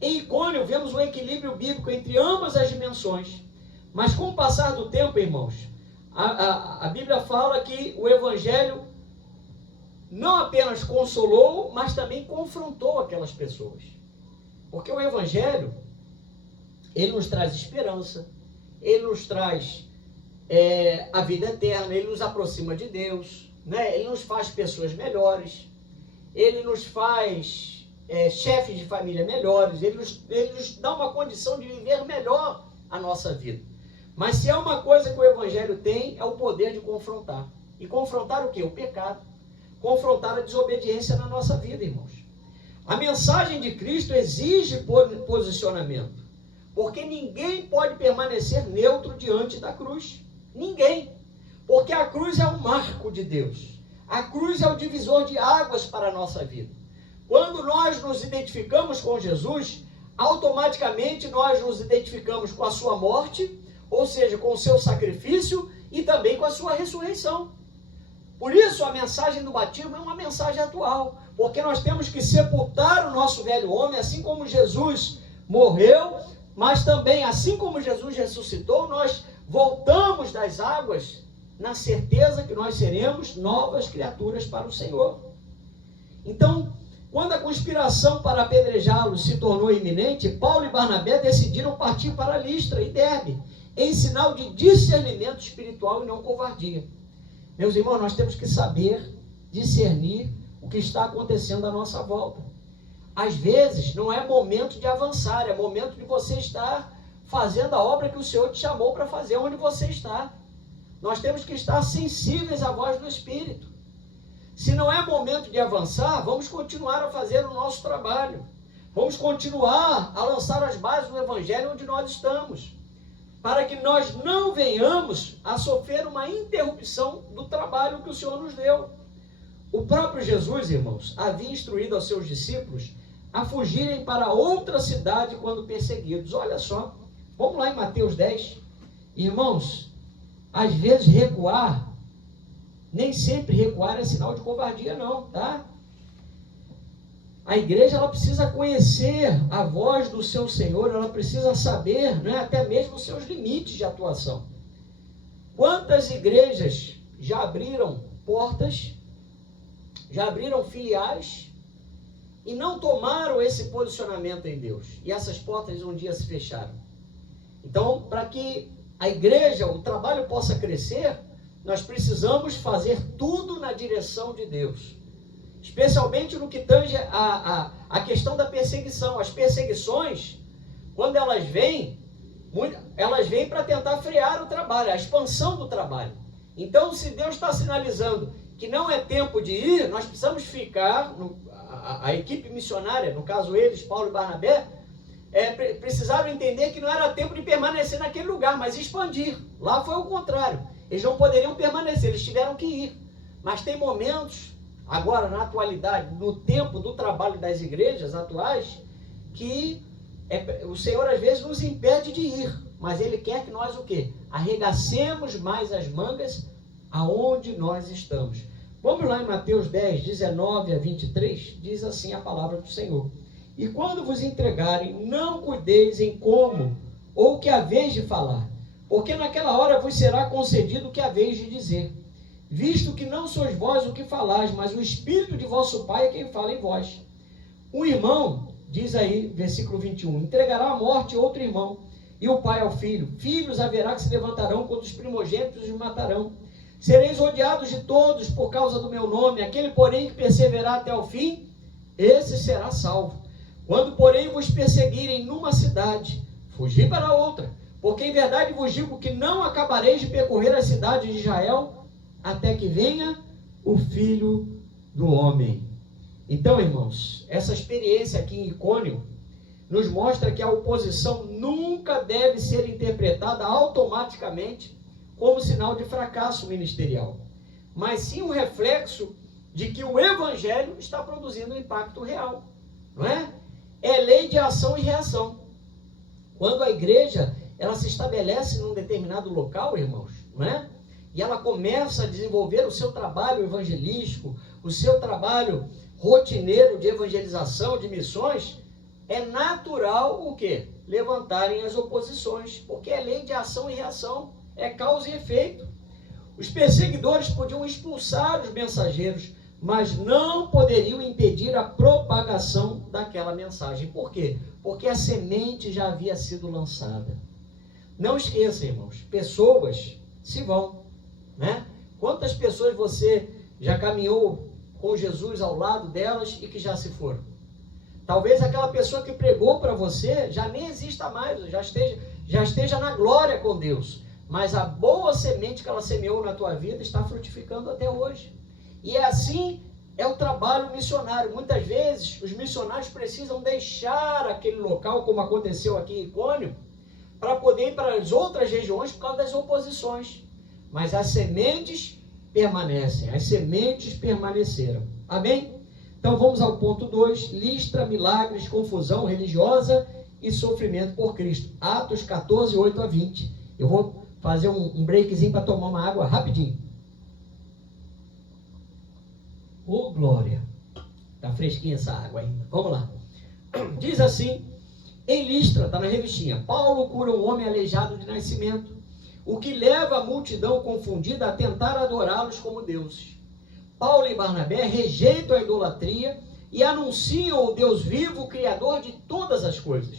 Em Icônio vemos um equilíbrio bíblico entre ambas as dimensões. Mas com o passar do tempo, irmãos, a Bíblia fala que o Evangelho não apenas consolou, mas também confrontou aquelas pessoas. Porque o Evangelho, ele nos traz esperança, ele nos traz a vida eterna, ele nos aproxima de Deus, né? Ele nos faz pessoas melhores, ele nos faz chefes de família melhores, ele nos dá uma condição de viver melhor a nossa vida. Mas se é uma coisa que o Evangelho tem, é o poder de confrontar. E confrontar o quê? O pecado. Confrontar a desobediência na nossa vida, irmãos. A mensagem de Cristo exige posicionamento, porque ninguém pode permanecer neutro diante da cruz. Ninguém. Porque a cruz é um marco de Deus. A cruz é o divisor de águas para a nossa vida. Quando nós nos identificamos com Jesus, automaticamente nós nos identificamos com a sua morte, ou seja, com o seu sacrifício e também com a sua ressurreição. Por isso a mensagem do batismo é uma mensagem atual, porque nós temos que sepultar o nosso velho homem, assim como Jesus morreu, mas também assim como Jesus ressuscitou, nós voltamos das águas na certeza que nós seremos novas criaturas para o Senhor. Então, quando a conspiração para apedrejá-los se tornou iminente, Paulo e Barnabé decidiram partir para Listra e Derbe, em sinal de discernimento espiritual e não covardia. Meus irmãos, nós temos que saber discernir o que está acontecendo à nossa volta. Às vezes, não é momento de avançar, é momento de você estar fazendo a obra que o Senhor te chamou para fazer onde você está. Nós temos que estar sensíveis à voz do Espírito. Se não é momento de avançar, vamos continuar a fazer o nosso trabalho. Vamos continuar a lançar as bases do Evangelho onde nós estamos, para que nós não venhamos a sofrer uma interrupção do trabalho que o Senhor nos deu. O próprio Jesus, irmãos, havia instruído aos seus discípulos a fugirem para outra cidade quando perseguidos. Olha só, vamos lá em Mateus 10. Irmãos, às vezes recuar, nem sempre recuar é sinal de covardia não, tá? A igreja, ela precisa conhecer a voz do seu Senhor, ela precisa saber, né, até mesmo os seus limites de atuação. Quantas igrejas já abriram portas, já abriram filiais e não tomaram esse posicionamento em Deus? E essas portas um dia se fecharam. Então, para que a igreja, o trabalho possa crescer, nós precisamos fazer tudo na direção de Deus. especialmente no que tange a questão da perseguição. As perseguições, quando elas vêm para tentar frear o trabalho, a expansão do trabalho. Então, se Deus está sinalizando que não é tempo de ir, nós precisamos ficar, a equipe missionária, no caso eles, Paulo e Barnabé, precisaram entender que não era tempo de permanecer naquele lugar, mas expandir. Lá foi o contrário. Eles não poderiam permanecer, eles tiveram que ir. Mas tem momentos, agora na atualidade, no tempo do trabalho das igrejas atuais, que o Senhor às vezes nos impede de ir, mas Ele quer que nós o quê? Arregacemos mais as mangas aonde nós estamos. Vamos lá em Mateus 10, 19 a 23, diz assim a palavra do Senhor. E quando vos entregarem, não cuideis em como ou o que haveis de falar, porque naquela hora vos será concedido o que haveis de dizer, visto que não sois vós o que falais, mas o Espírito de vosso Pai é quem fala em vós. Um irmão, diz aí, versículo 21, entregará à morte outro irmão, e o pai ao filho. Filhos haverá que se levantarão contra os primogênitos e os matarão. Sereis odiados de todos por causa do meu nome, aquele, porém, que perseverar até o fim, esse será salvo. Quando, porém, vos perseguirem numa cidade, fugi para outra, porque em verdade vos digo que não acabareis de percorrer as cidades de Israel, até que venha o Filho do Homem. Então, irmãos, essa experiência aqui em Icônio nos mostra que a oposição nunca deve ser interpretada automaticamente como sinal de fracasso ministerial, mas sim um reflexo de que o Evangelho está produzindo um impacto real, não é? É lei de ação e reação. Quando a igreja ela se estabelece num determinado local, irmãos, não é? E ela começa a desenvolver o seu trabalho evangelístico, o seu trabalho rotineiro de evangelização, de missões, é natural o quê? Levantarem as oposições, porque é lei de ação e reação, é causa e efeito. Os perseguidores podiam expulsar os mensageiros, mas não poderiam impedir a propagação daquela mensagem. Por quê? Porque a semente já havia sido lançada. Não esqueça, irmãos, pessoas se vão, né? Quantas pessoas você já caminhou com Jesus ao lado delas e que já se foram? Talvez aquela pessoa que pregou para você já nem exista mais, já esteja na glória com Deus. Mas a boa semente que ela semeou na tua vida está frutificando até hoje. E assim é o trabalho missionário. Muitas vezes os missionários precisam deixar aquele local, como aconteceu aqui em Icônio, para poder ir para as outras regiões por causa das oposições. Mas as sementes permanecem, as sementes permaneceram. Amém? Então vamos ao ponto 2, Listra, milagres, confusão religiosa e sofrimento por Cristo. Atos 14, 8 a 20. Eu vou fazer um breakzinho para tomar uma água rapidinho. Ô, glória! Está fresquinha essa água ainda. Vamos lá. Diz assim, em Listra, está na revistinha, Paulo cura um homem aleijado de nascimento, o que leva a multidão confundida a tentar adorá-los como deuses. Paulo e Barnabé rejeitam a idolatria e anunciam o Deus vivo, o Criador de todas as coisas.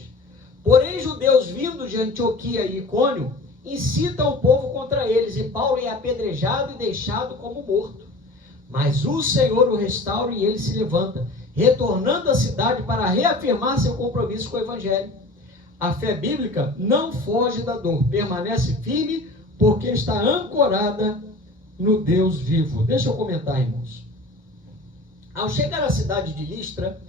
Porém, judeus vindos de Antioquia e Icônio incitam o povo contra eles, e Paulo é apedrejado e deixado como morto. Mas o Senhor o restaura e ele se levanta, retornando à cidade para reafirmar seu compromisso com o Evangelho. A fé bíblica não foge da dor, permanece firme, porque está ancorada no Deus vivo. Deixa eu comentar, irmãos. Ao chegar à cidade de Listra,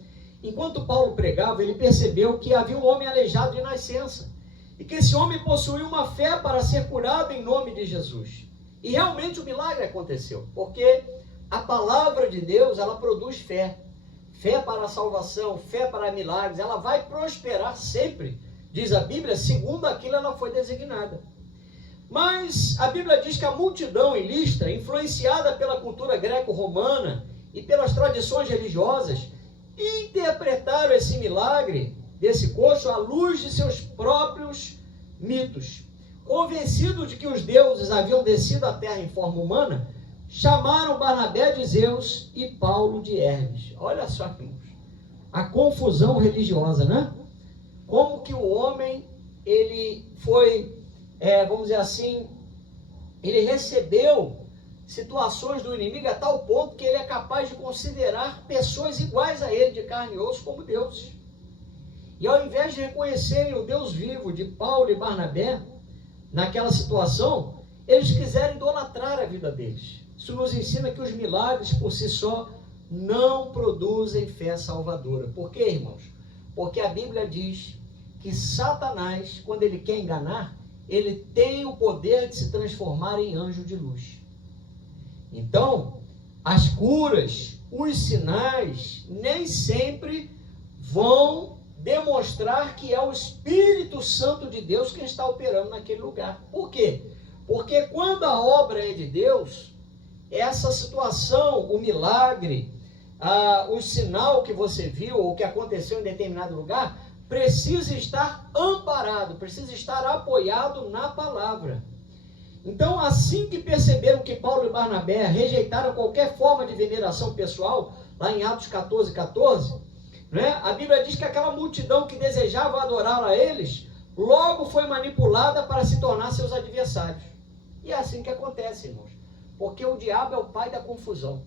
enquanto Paulo pregava, ele percebeu que havia um homem aleijado de nascença, e que esse homem possuía uma fé para ser curado em nome de Jesus. E realmente o milagre aconteceu, porque a palavra de Deus, ela produz fé. Fé para a salvação, fé para milagres, ela vai prosperar sempre, diz a Bíblia, segundo aquilo ela foi designada. Mas a Bíblia diz que a multidão em Listra, influenciada pela cultura greco-romana e pelas tradições religiosas, interpretaram esse milagre desse coxo à luz de seus próprios mitos. Convencidos de que os deuses haviam descido à terra em forma humana, chamaram Barnabé de Zeus e Paulo de Hermes. Olha só, irmãos, a confusão religiosa, né? Como que o homem, ele foi, vamos dizer assim, ele recebeu situações do inimigo a tal ponto que ele é capaz de considerar pessoas iguais a ele, de carne e osso, como deuses. E ao invés de reconhecerem o Deus vivo de Paulo e Barnabé, naquela situação, eles quiseram idolatrar a vida deles. Isso nos ensina que os milagres por si só não produzem fé salvadora. Por quê, irmãos? Porque a Bíblia diz que Satanás, quando ele quer enganar, ele tem o poder de se transformar em anjo de luz. Então, as curas, os sinais, nem sempre vão demonstrar que é o Espírito Santo de Deus quem está operando naquele lugar. Por quê? Porque quando a obra é de Deus, essa situação, o milagre, o sinal que você viu ou que aconteceu em determinado lugar, precisa estar amparado, precisa estar apoiado na palavra. Então, assim que perceberam que Paulo e Barnabé rejeitaram qualquer forma de veneração pessoal, lá em Atos 14, né, a Bíblia diz que aquela multidão que desejava adorar a eles, logo foi manipulada para se tornar seus adversários. E é assim que acontece, irmãos. Porque o diabo é o pai da confusão.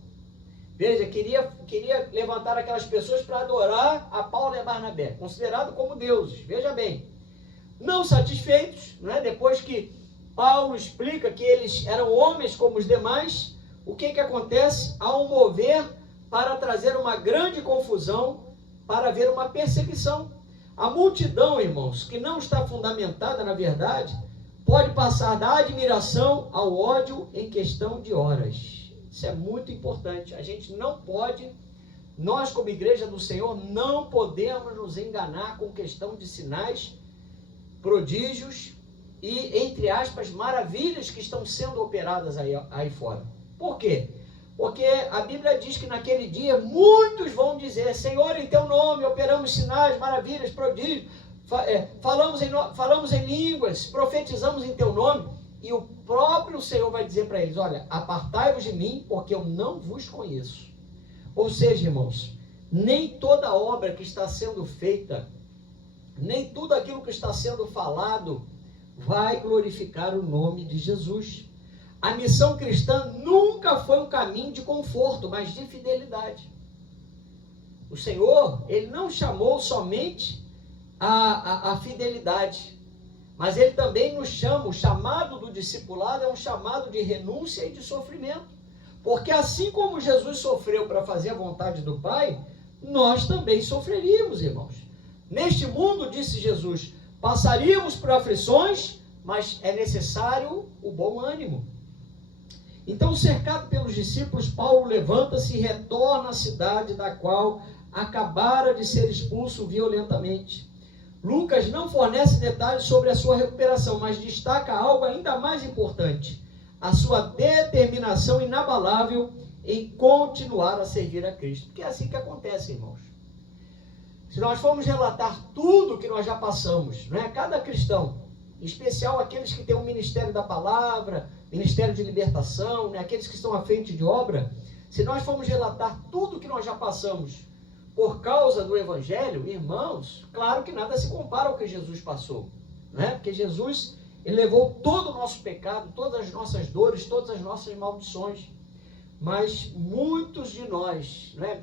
Veja, queria levantar aquelas pessoas para adorar a Paulo e a Barnabé, considerado como deuses. Veja bem, não satisfeitos, né, depois que Paulo explica que eles eram homens como os demais, o que acontece? Há um mover para trazer uma grande confusão, para haver uma perseguição. A multidão, irmãos, que não está fundamentada na verdade, pode passar da admiração ao ódio em questão de horas. Isso é muito importante. A gente não pode, nós como igreja do Senhor, não podemos nos enganar com questão de sinais, prodígios e, entre aspas, maravilhas que estão sendo operadas aí fora. Por quê? Porque a Bíblia diz que naquele dia muitos vão dizer: Senhor, em teu nome operamos sinais, maravilhas, prodígios, falamos em línguas, profetizamos em teu nome. E o próprio Senhor vai dizer para eles: olha, apartai-vos de mim, porque eu não vos conheço. Ou seja, irmãos, nem toda obra que está sendo feita, nem tudo aquilo que está sendo falado vai glorificar o nome de Jesus. A missão cristã nunca foi um caminho de conforto, mas de fidelidade. O Senhor, Ele não chamou somente a fidelidade, mas Ele também nos chama, o chamado do discipulado é um chamado de renúncia e de sofrimento. Porque assim como Jesus sofreu para fazer a vontade do Pai, nós também sofreríamos, irmãos. Neste mundo, disse Jesus, passaríamos por aflições, mas é necessário o bom ânimo. Então, cercado pelos discípulos, Paulo levanta-se e retorna à cidade da qual acabara de ser expulso violentamente. Lucas não fornece detalhes sobre a sua recuperação, mas destaca algo ainda mais importante: a sua determinação inabalável em continuar a servir a Cristo. Porque é assim que acontece, irmãos. Se nós formos relatar tudo que nós já passamos, né, cada cristão, em especial aqueles que têm o ministério da palavra, ministério de libertação, né, aqueles que estão à frente de obra, se nós formos relatar tudo que nós já passamos por causa do Evangelho, irmãos, claro que nada se compara ao que Jesus passou, né? Porque Jesus, Ele levou todo o nosso pecado, todas as nossas dores, todas as nossas maldições. Mas muitos de nós, né,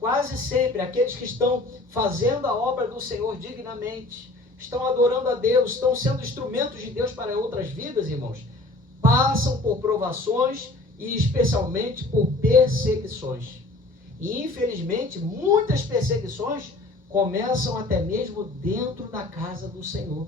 quase sempre, aqueles que estão fazendo a obra do Senhor dignamente, estão adorando a Deus, estão sendo instrumentos de Deus para outras vidas, irmãos, passam por provações e especialmente por perseguições. E infelizmente, muitas perseguições começam até mesmo dentro da casa do Senhor,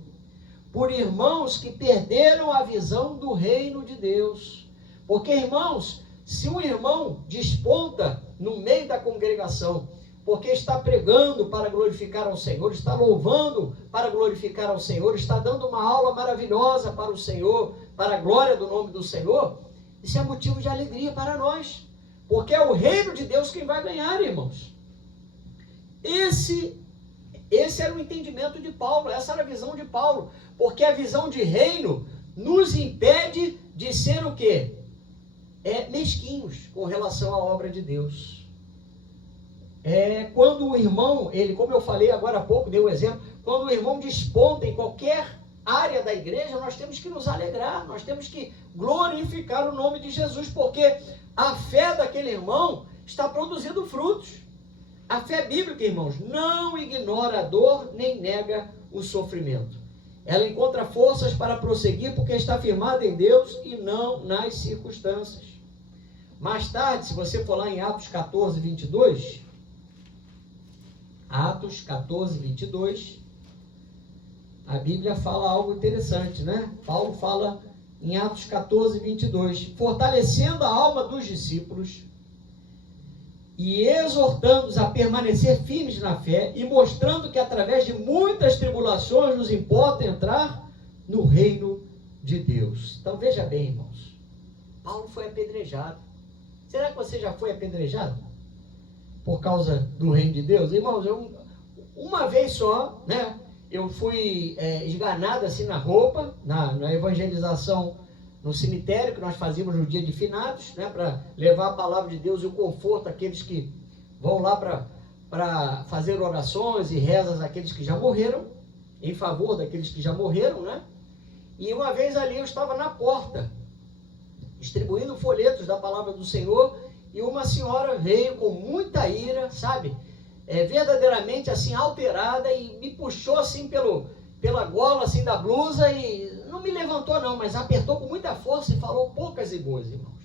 por irmãos que perderam a visão do reino de Deus. Porque, irmãos, se um irmão desponta no meio da congregação, porque está pregando para glorificar ao Senhor, está louvando para glorificar ao Senhor, está dando uma aula maravilhosa para o Senhor, para a glória do nome do Senhor, isso é motivo de alegria para nós, porque é o reino de Deus quem vai ganhar, irmãos. Esse era o entendimento de Paulo, essa era a visão de Paulo, porque a visão de reino nos impede de ser o quê? Mesquinhos com relação à obra de Deus. Quando o irmão, como eu falei agora há pouco, dei um exemplo, quando o irmão desponta em qualquer área da igreja, nós temos que nos alegrar, nós temos que glorificar o nome de Jesus, porque a fé daquele irmão está produzindo frutos. A fé bíblica, irmãos, não ignora a dor nem nega o sofrimento. Ela encontra forças para prosseguir porque está firmada em Deus e não nas circunstâncias. Mais tarde, se você for lá em Atos 14, 22, Atos 14, 22, a Bíblia fala algo interessante, né? Paulo fala em Atos 14, 22, fortalecendo a alma dos discípulos e exortando-os a permanecer firmes na fé e mostrando que através de muitas tribulações nos importa entrar no reino de Deus. Então veja bem, irmãos, Paulo foi apedrejado. Será que você já foi apedrejado por causa do reino de Deus? Irmãos, uma vez só, né? Eu fui esganado assim na roupa, na evangelização no cemitério que nós fazíamos no dia de finados, né, para levar a palavra de Deus e o conforto àqueles que vão lá para fazer orações e rezas àqueles que já morreram, em favor daqueles que já morreram, né? E uma vez ali eu estava na porta, distribuindo folhetos da palavra do Senhor, e uma senhora veio com muita ira, sabe? Verdadeiramente assim alterada, e me puxou assim pela gola assim da blusa e não me levantou não, mas apertou com muita força e falou poucas e boas, irmãos.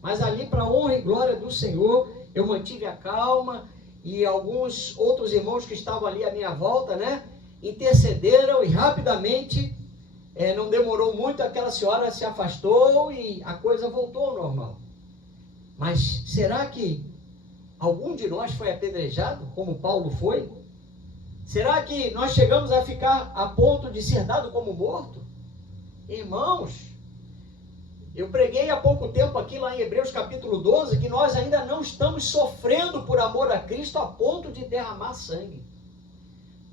Mas ali, para a honra e glória do Senhor, eu mantive a calma, e alguns outros irmãos que estavam ali à minha volta, né, intercederam, e rapidamente, não demorou muito, aquela senhora se afastou e a coisa voltou ao normal. Mas será que algum de nós foi apedrejado, como Paulo foi? Será que nós chegamos a ficar a ponto de ser dado como morto? Irmãos, eu preguei há pouco tempo aqui lá em Hebreus capítulo 12, que nós ainda não estamos sofrendo por amor a Cristo a ponto de derramar sangue.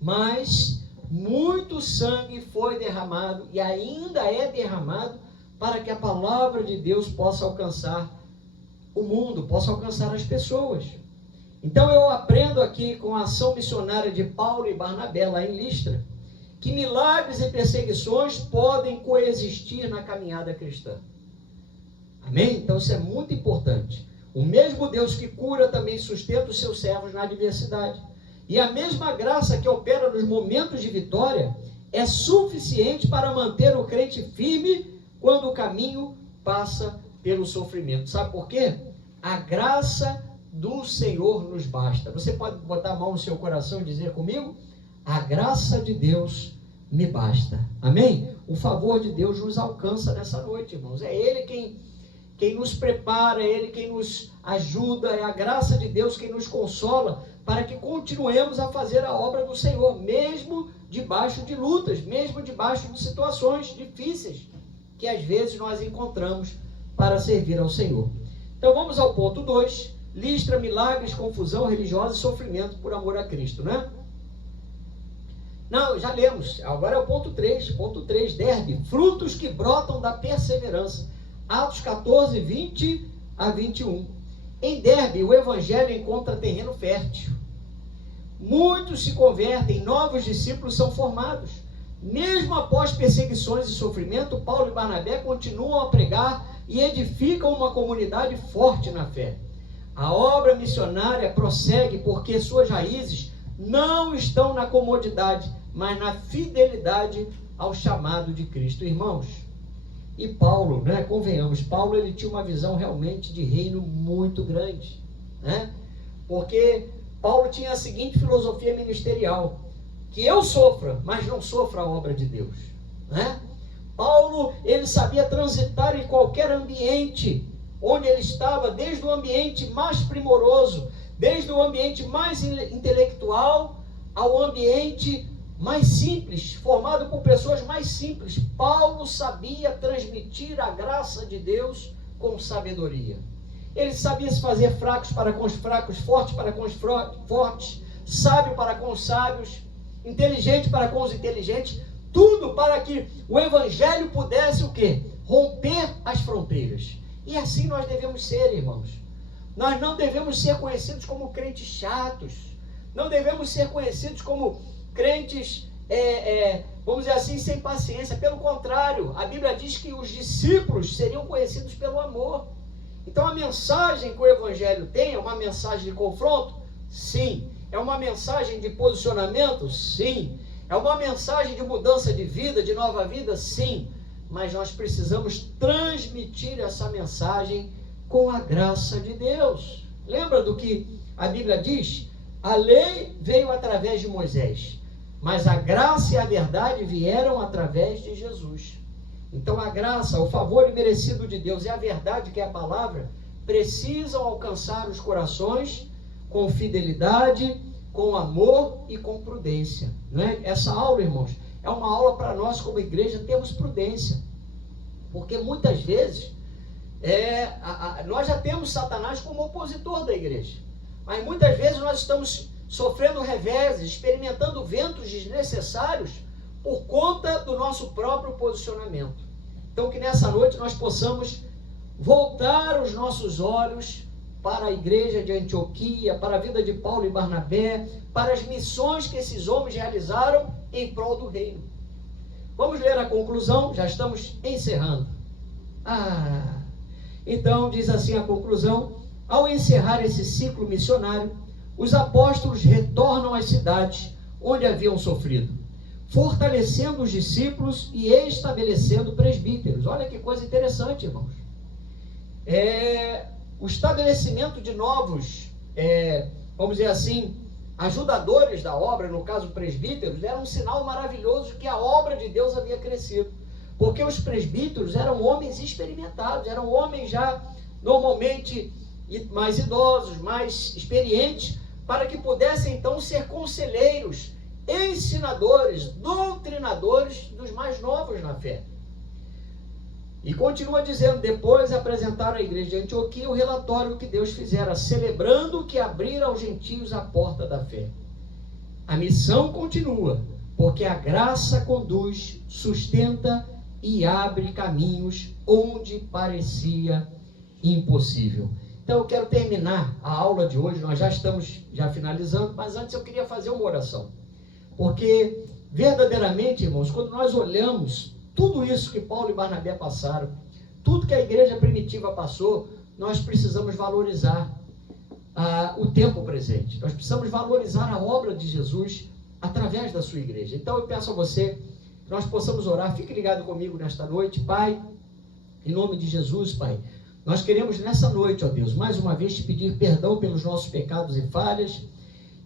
Mas muito sangue foi derramado e ainda é derramado para que a palavra de Deus possa alcançar o mundo, possa alcançar as pessoas. Então eu aprendo aqui com a ação missionária de Paulo e Barnabé lá em Listra, que milagres e perseguições podem coexistir na caminhada cristã. Amém? Então isso é muito importante. O mesmo Deus que cura também sustenta os seus servos na adversidade. E a mesma graça que opera nos momentos de vitória é suficiente para manter o crente firme quando o caminho passa pelo sofrimento. Sabe por quê? A graça do Senhor nos basta. Você pode botar a mão no seu coração e dizer comigo? A graça de Deus me basta. Amém? O favor de Deus nos alcança nessa noite, irmãos. É Ele quem nos prepara, é Ele quem nos ajuda, é a graça de Deus quem nos consola, para que continuemos a fazer a obra do Senhor, mesmo debaixo de lutas, mesmo debaixo de situações difíceis, que às vezes nós encontramos para servir ao Senhor. Então vamos ao ponto 2, Listra, milagres, confusão religiosa e sofrimento por amor a Cristo, né? Não, já lemos, agora é o ponto 3, Derbe, frutos que brotam da perseverança, Atos 14, 20 a 21. Em Derbe, o evangelho encontra terreno fértil. Muitos se convertem, novos discípulos são formados. Mesmo após perseguições e sofrimento, Paulo e Barnabé continuam a pregar e edificam uma comunidade forte na fé. A obra missionária prossegue porque suas raízes não estão na comodidade, mas na fidelidade ao chamado de Cristo. Irmãos, e Paulo, né, convenhamos, Paulo ele tinha uma visão realmente de reino muito grande, né? Porque Paulo tinha a seguinte filosofia ministerial: que eu sofra, mas não sofra a obra de Deus, né? Paulo, ele sabia transitar em qualquer ambiente onde ele estava, desde o ambiente mais primoroso, desde o ambiente mais intelectual ao ambiente mais simples, formado por pessoas mais simples. Paulo sabia transmitir a graça de Deus com sabedoria. Ele sabia se fazer fracos para com os fracos, fortes para com os fortes, sábio para com os sábios, inteligente para com os inteligentes, tudo para que o evangelho pudesse o quê? Romper as fronteiras. E assim nós devemos ser, irmãos. Nós não devemos ser conhecidos como crentes chatos, não devemos ser conhecidos como crentes vamos dizer assim, sem paciência. Pelo contrário, a Bíblia diz que os discípulos seriam conhecidos pelo amor. Então a mensagem que o Evangelho tem é uma mensagem de confronto? Sim. É uma mensagem de posicionamento? Sim. É uma mensagem de mudança de vida, de nova vida? Sim. Mas nós precisamos transmitir essa mensagem com a graça de Deus. Lembra do que a Bíblia diz? A lei veio através de Moisés, mas a graça e a verdade vieram através de Jesus. Então a graça, o favor imerecido de Deus e a verdade, que é a palavra, precisam alcançar os corações com fidelidade, com amor e com prudência. Não é? Essa aula, irmãos, é uma aula para nós como igreja termos prudência. Porque muitas vezes nós já temos Satanás como opositor da igreja. Mas muitas vezes nós estamos sofrendo reveses, experimentando ventos desnecessários por conta do nosso próprio posicionamento. Então que nessa noite nós possamos voltar os nossos olhos para a igreja de Antioquia, para a vida de Paulo e Barnabé, para as missões que esses homens realizaram em prol do reino. Vamos ler a conclusão, já estamos encerrando. Então diz assim a conclusão: ao encerrar esse ciclo missionário, os apóstolos retornam às cidades onde haviam sofrido, fortalecendo os discípulos e estabelecendo presbíteros. Olha que coisa interessante, irmãos. O estabelecimento de novos, vamos dizer assim, ajudadores da obra, no caso presbíteros, era um sinal maravilhoso que a obra de Deus havia crescido. Porque os presbíteros eram homens experimentados, eram homens já normalmente mais idosos, mais experientes, para que pudessem então ser conselheiros, ensinadores, doutrinadores dos mais novos na fé. E continua dizendo: depois apresentaram à igreja de Antioquia o relatório que Deus fizera, celebrando que abrira aos gentios a porta da fé. A missão continua, porque a graça conduz, sustenta e abre caminhos onde parecia impossível. Então eu quero terminar a aula de hoje, nós já estamos finalizando, mas antes eu queria fazer uma oração. Porque verdadeiramente, irmãos, quando nós olhamos tudo isso que Paulo e Barnabé passaram, tudo que a igreja primitiva passou, nós precisamos valorizar o tempo presente. Nós precisamos valorizar a obra de Jesus através da sua igreja. Então eu peço a você que nós possamos orar. Fique ligado comigo nesta noite. Pai, em nome de Jesus, Pai, nós queremos nessa noite, ó Deus, mais uma vez te pedir perdão pelos nossos pecados e falhas.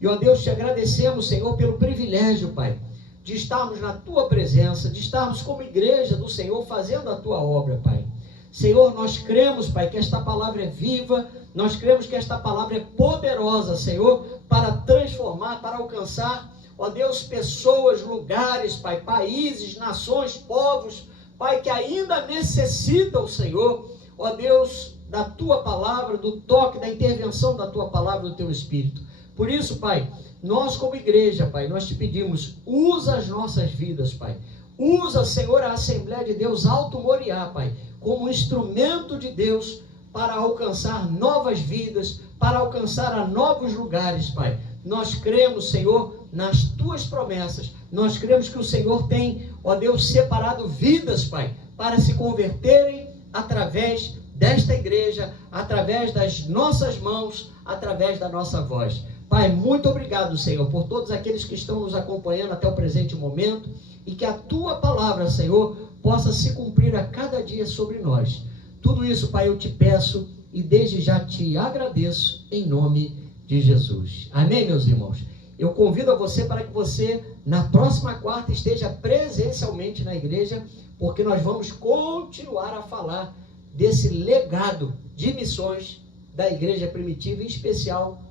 E, ó Deus, te agradecemos, Senhor, pelo privilégio, Pai, de estarmos na tua presença, de estarmos como igreja do Senhor fazendo a tua obra, Pai. Senhor, nós cremos, Pai, que esta palavra é viva, nós cremos que esta palavra é poderosa, Senhor, para transformar, para alcançar, ó Deus, pessoas, lugares, Pai, países, nações, povos, Pai, que ainda necessitam, Senhor, ó Deus, da tua palavra, do toque, da intervenção da tua palavra, do teu Espírito. Por isso, Pai, nós como igreja, Pai, nós te pedimos, usa as nossas vidas, Pai. Usa, Senhor, a Assembleia de Deus Alto Moriá, Pai, como instrumento de Deus para alcançar novas vidas, para alcançar a novos lugares, Pai. Nós cremos, Senhor, nas tuas promessas. Nós cremos que o Senhor tem, ó Deus, separado vidas, Pai, para se converterem através desta igreja, através das nossas mãos, através da nossa voz. Pai, muito obrigado, Senhor, por todos aqueles que estão nos acompanhando até o presente momento, e que a tua palavra, Senhor, possa se cumprir a cada dia sobre nós. Tudo isso, Pai, eu te peço e desde já te agradeço em nome de Jesus. Amém, meus irmãos? Eu convido a você para que você, na próxima quarta, esteja presencialmente na igreja, porque nós vamos continuar a falar desse legado de missões da igreja primitiva, em especial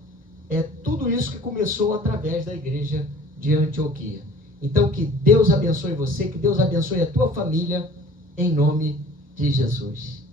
tudo isso que começou através da igreja de Antioquia. Então que Deus abençoe você, que Deus abençoe a tua família, em nome de Jesus.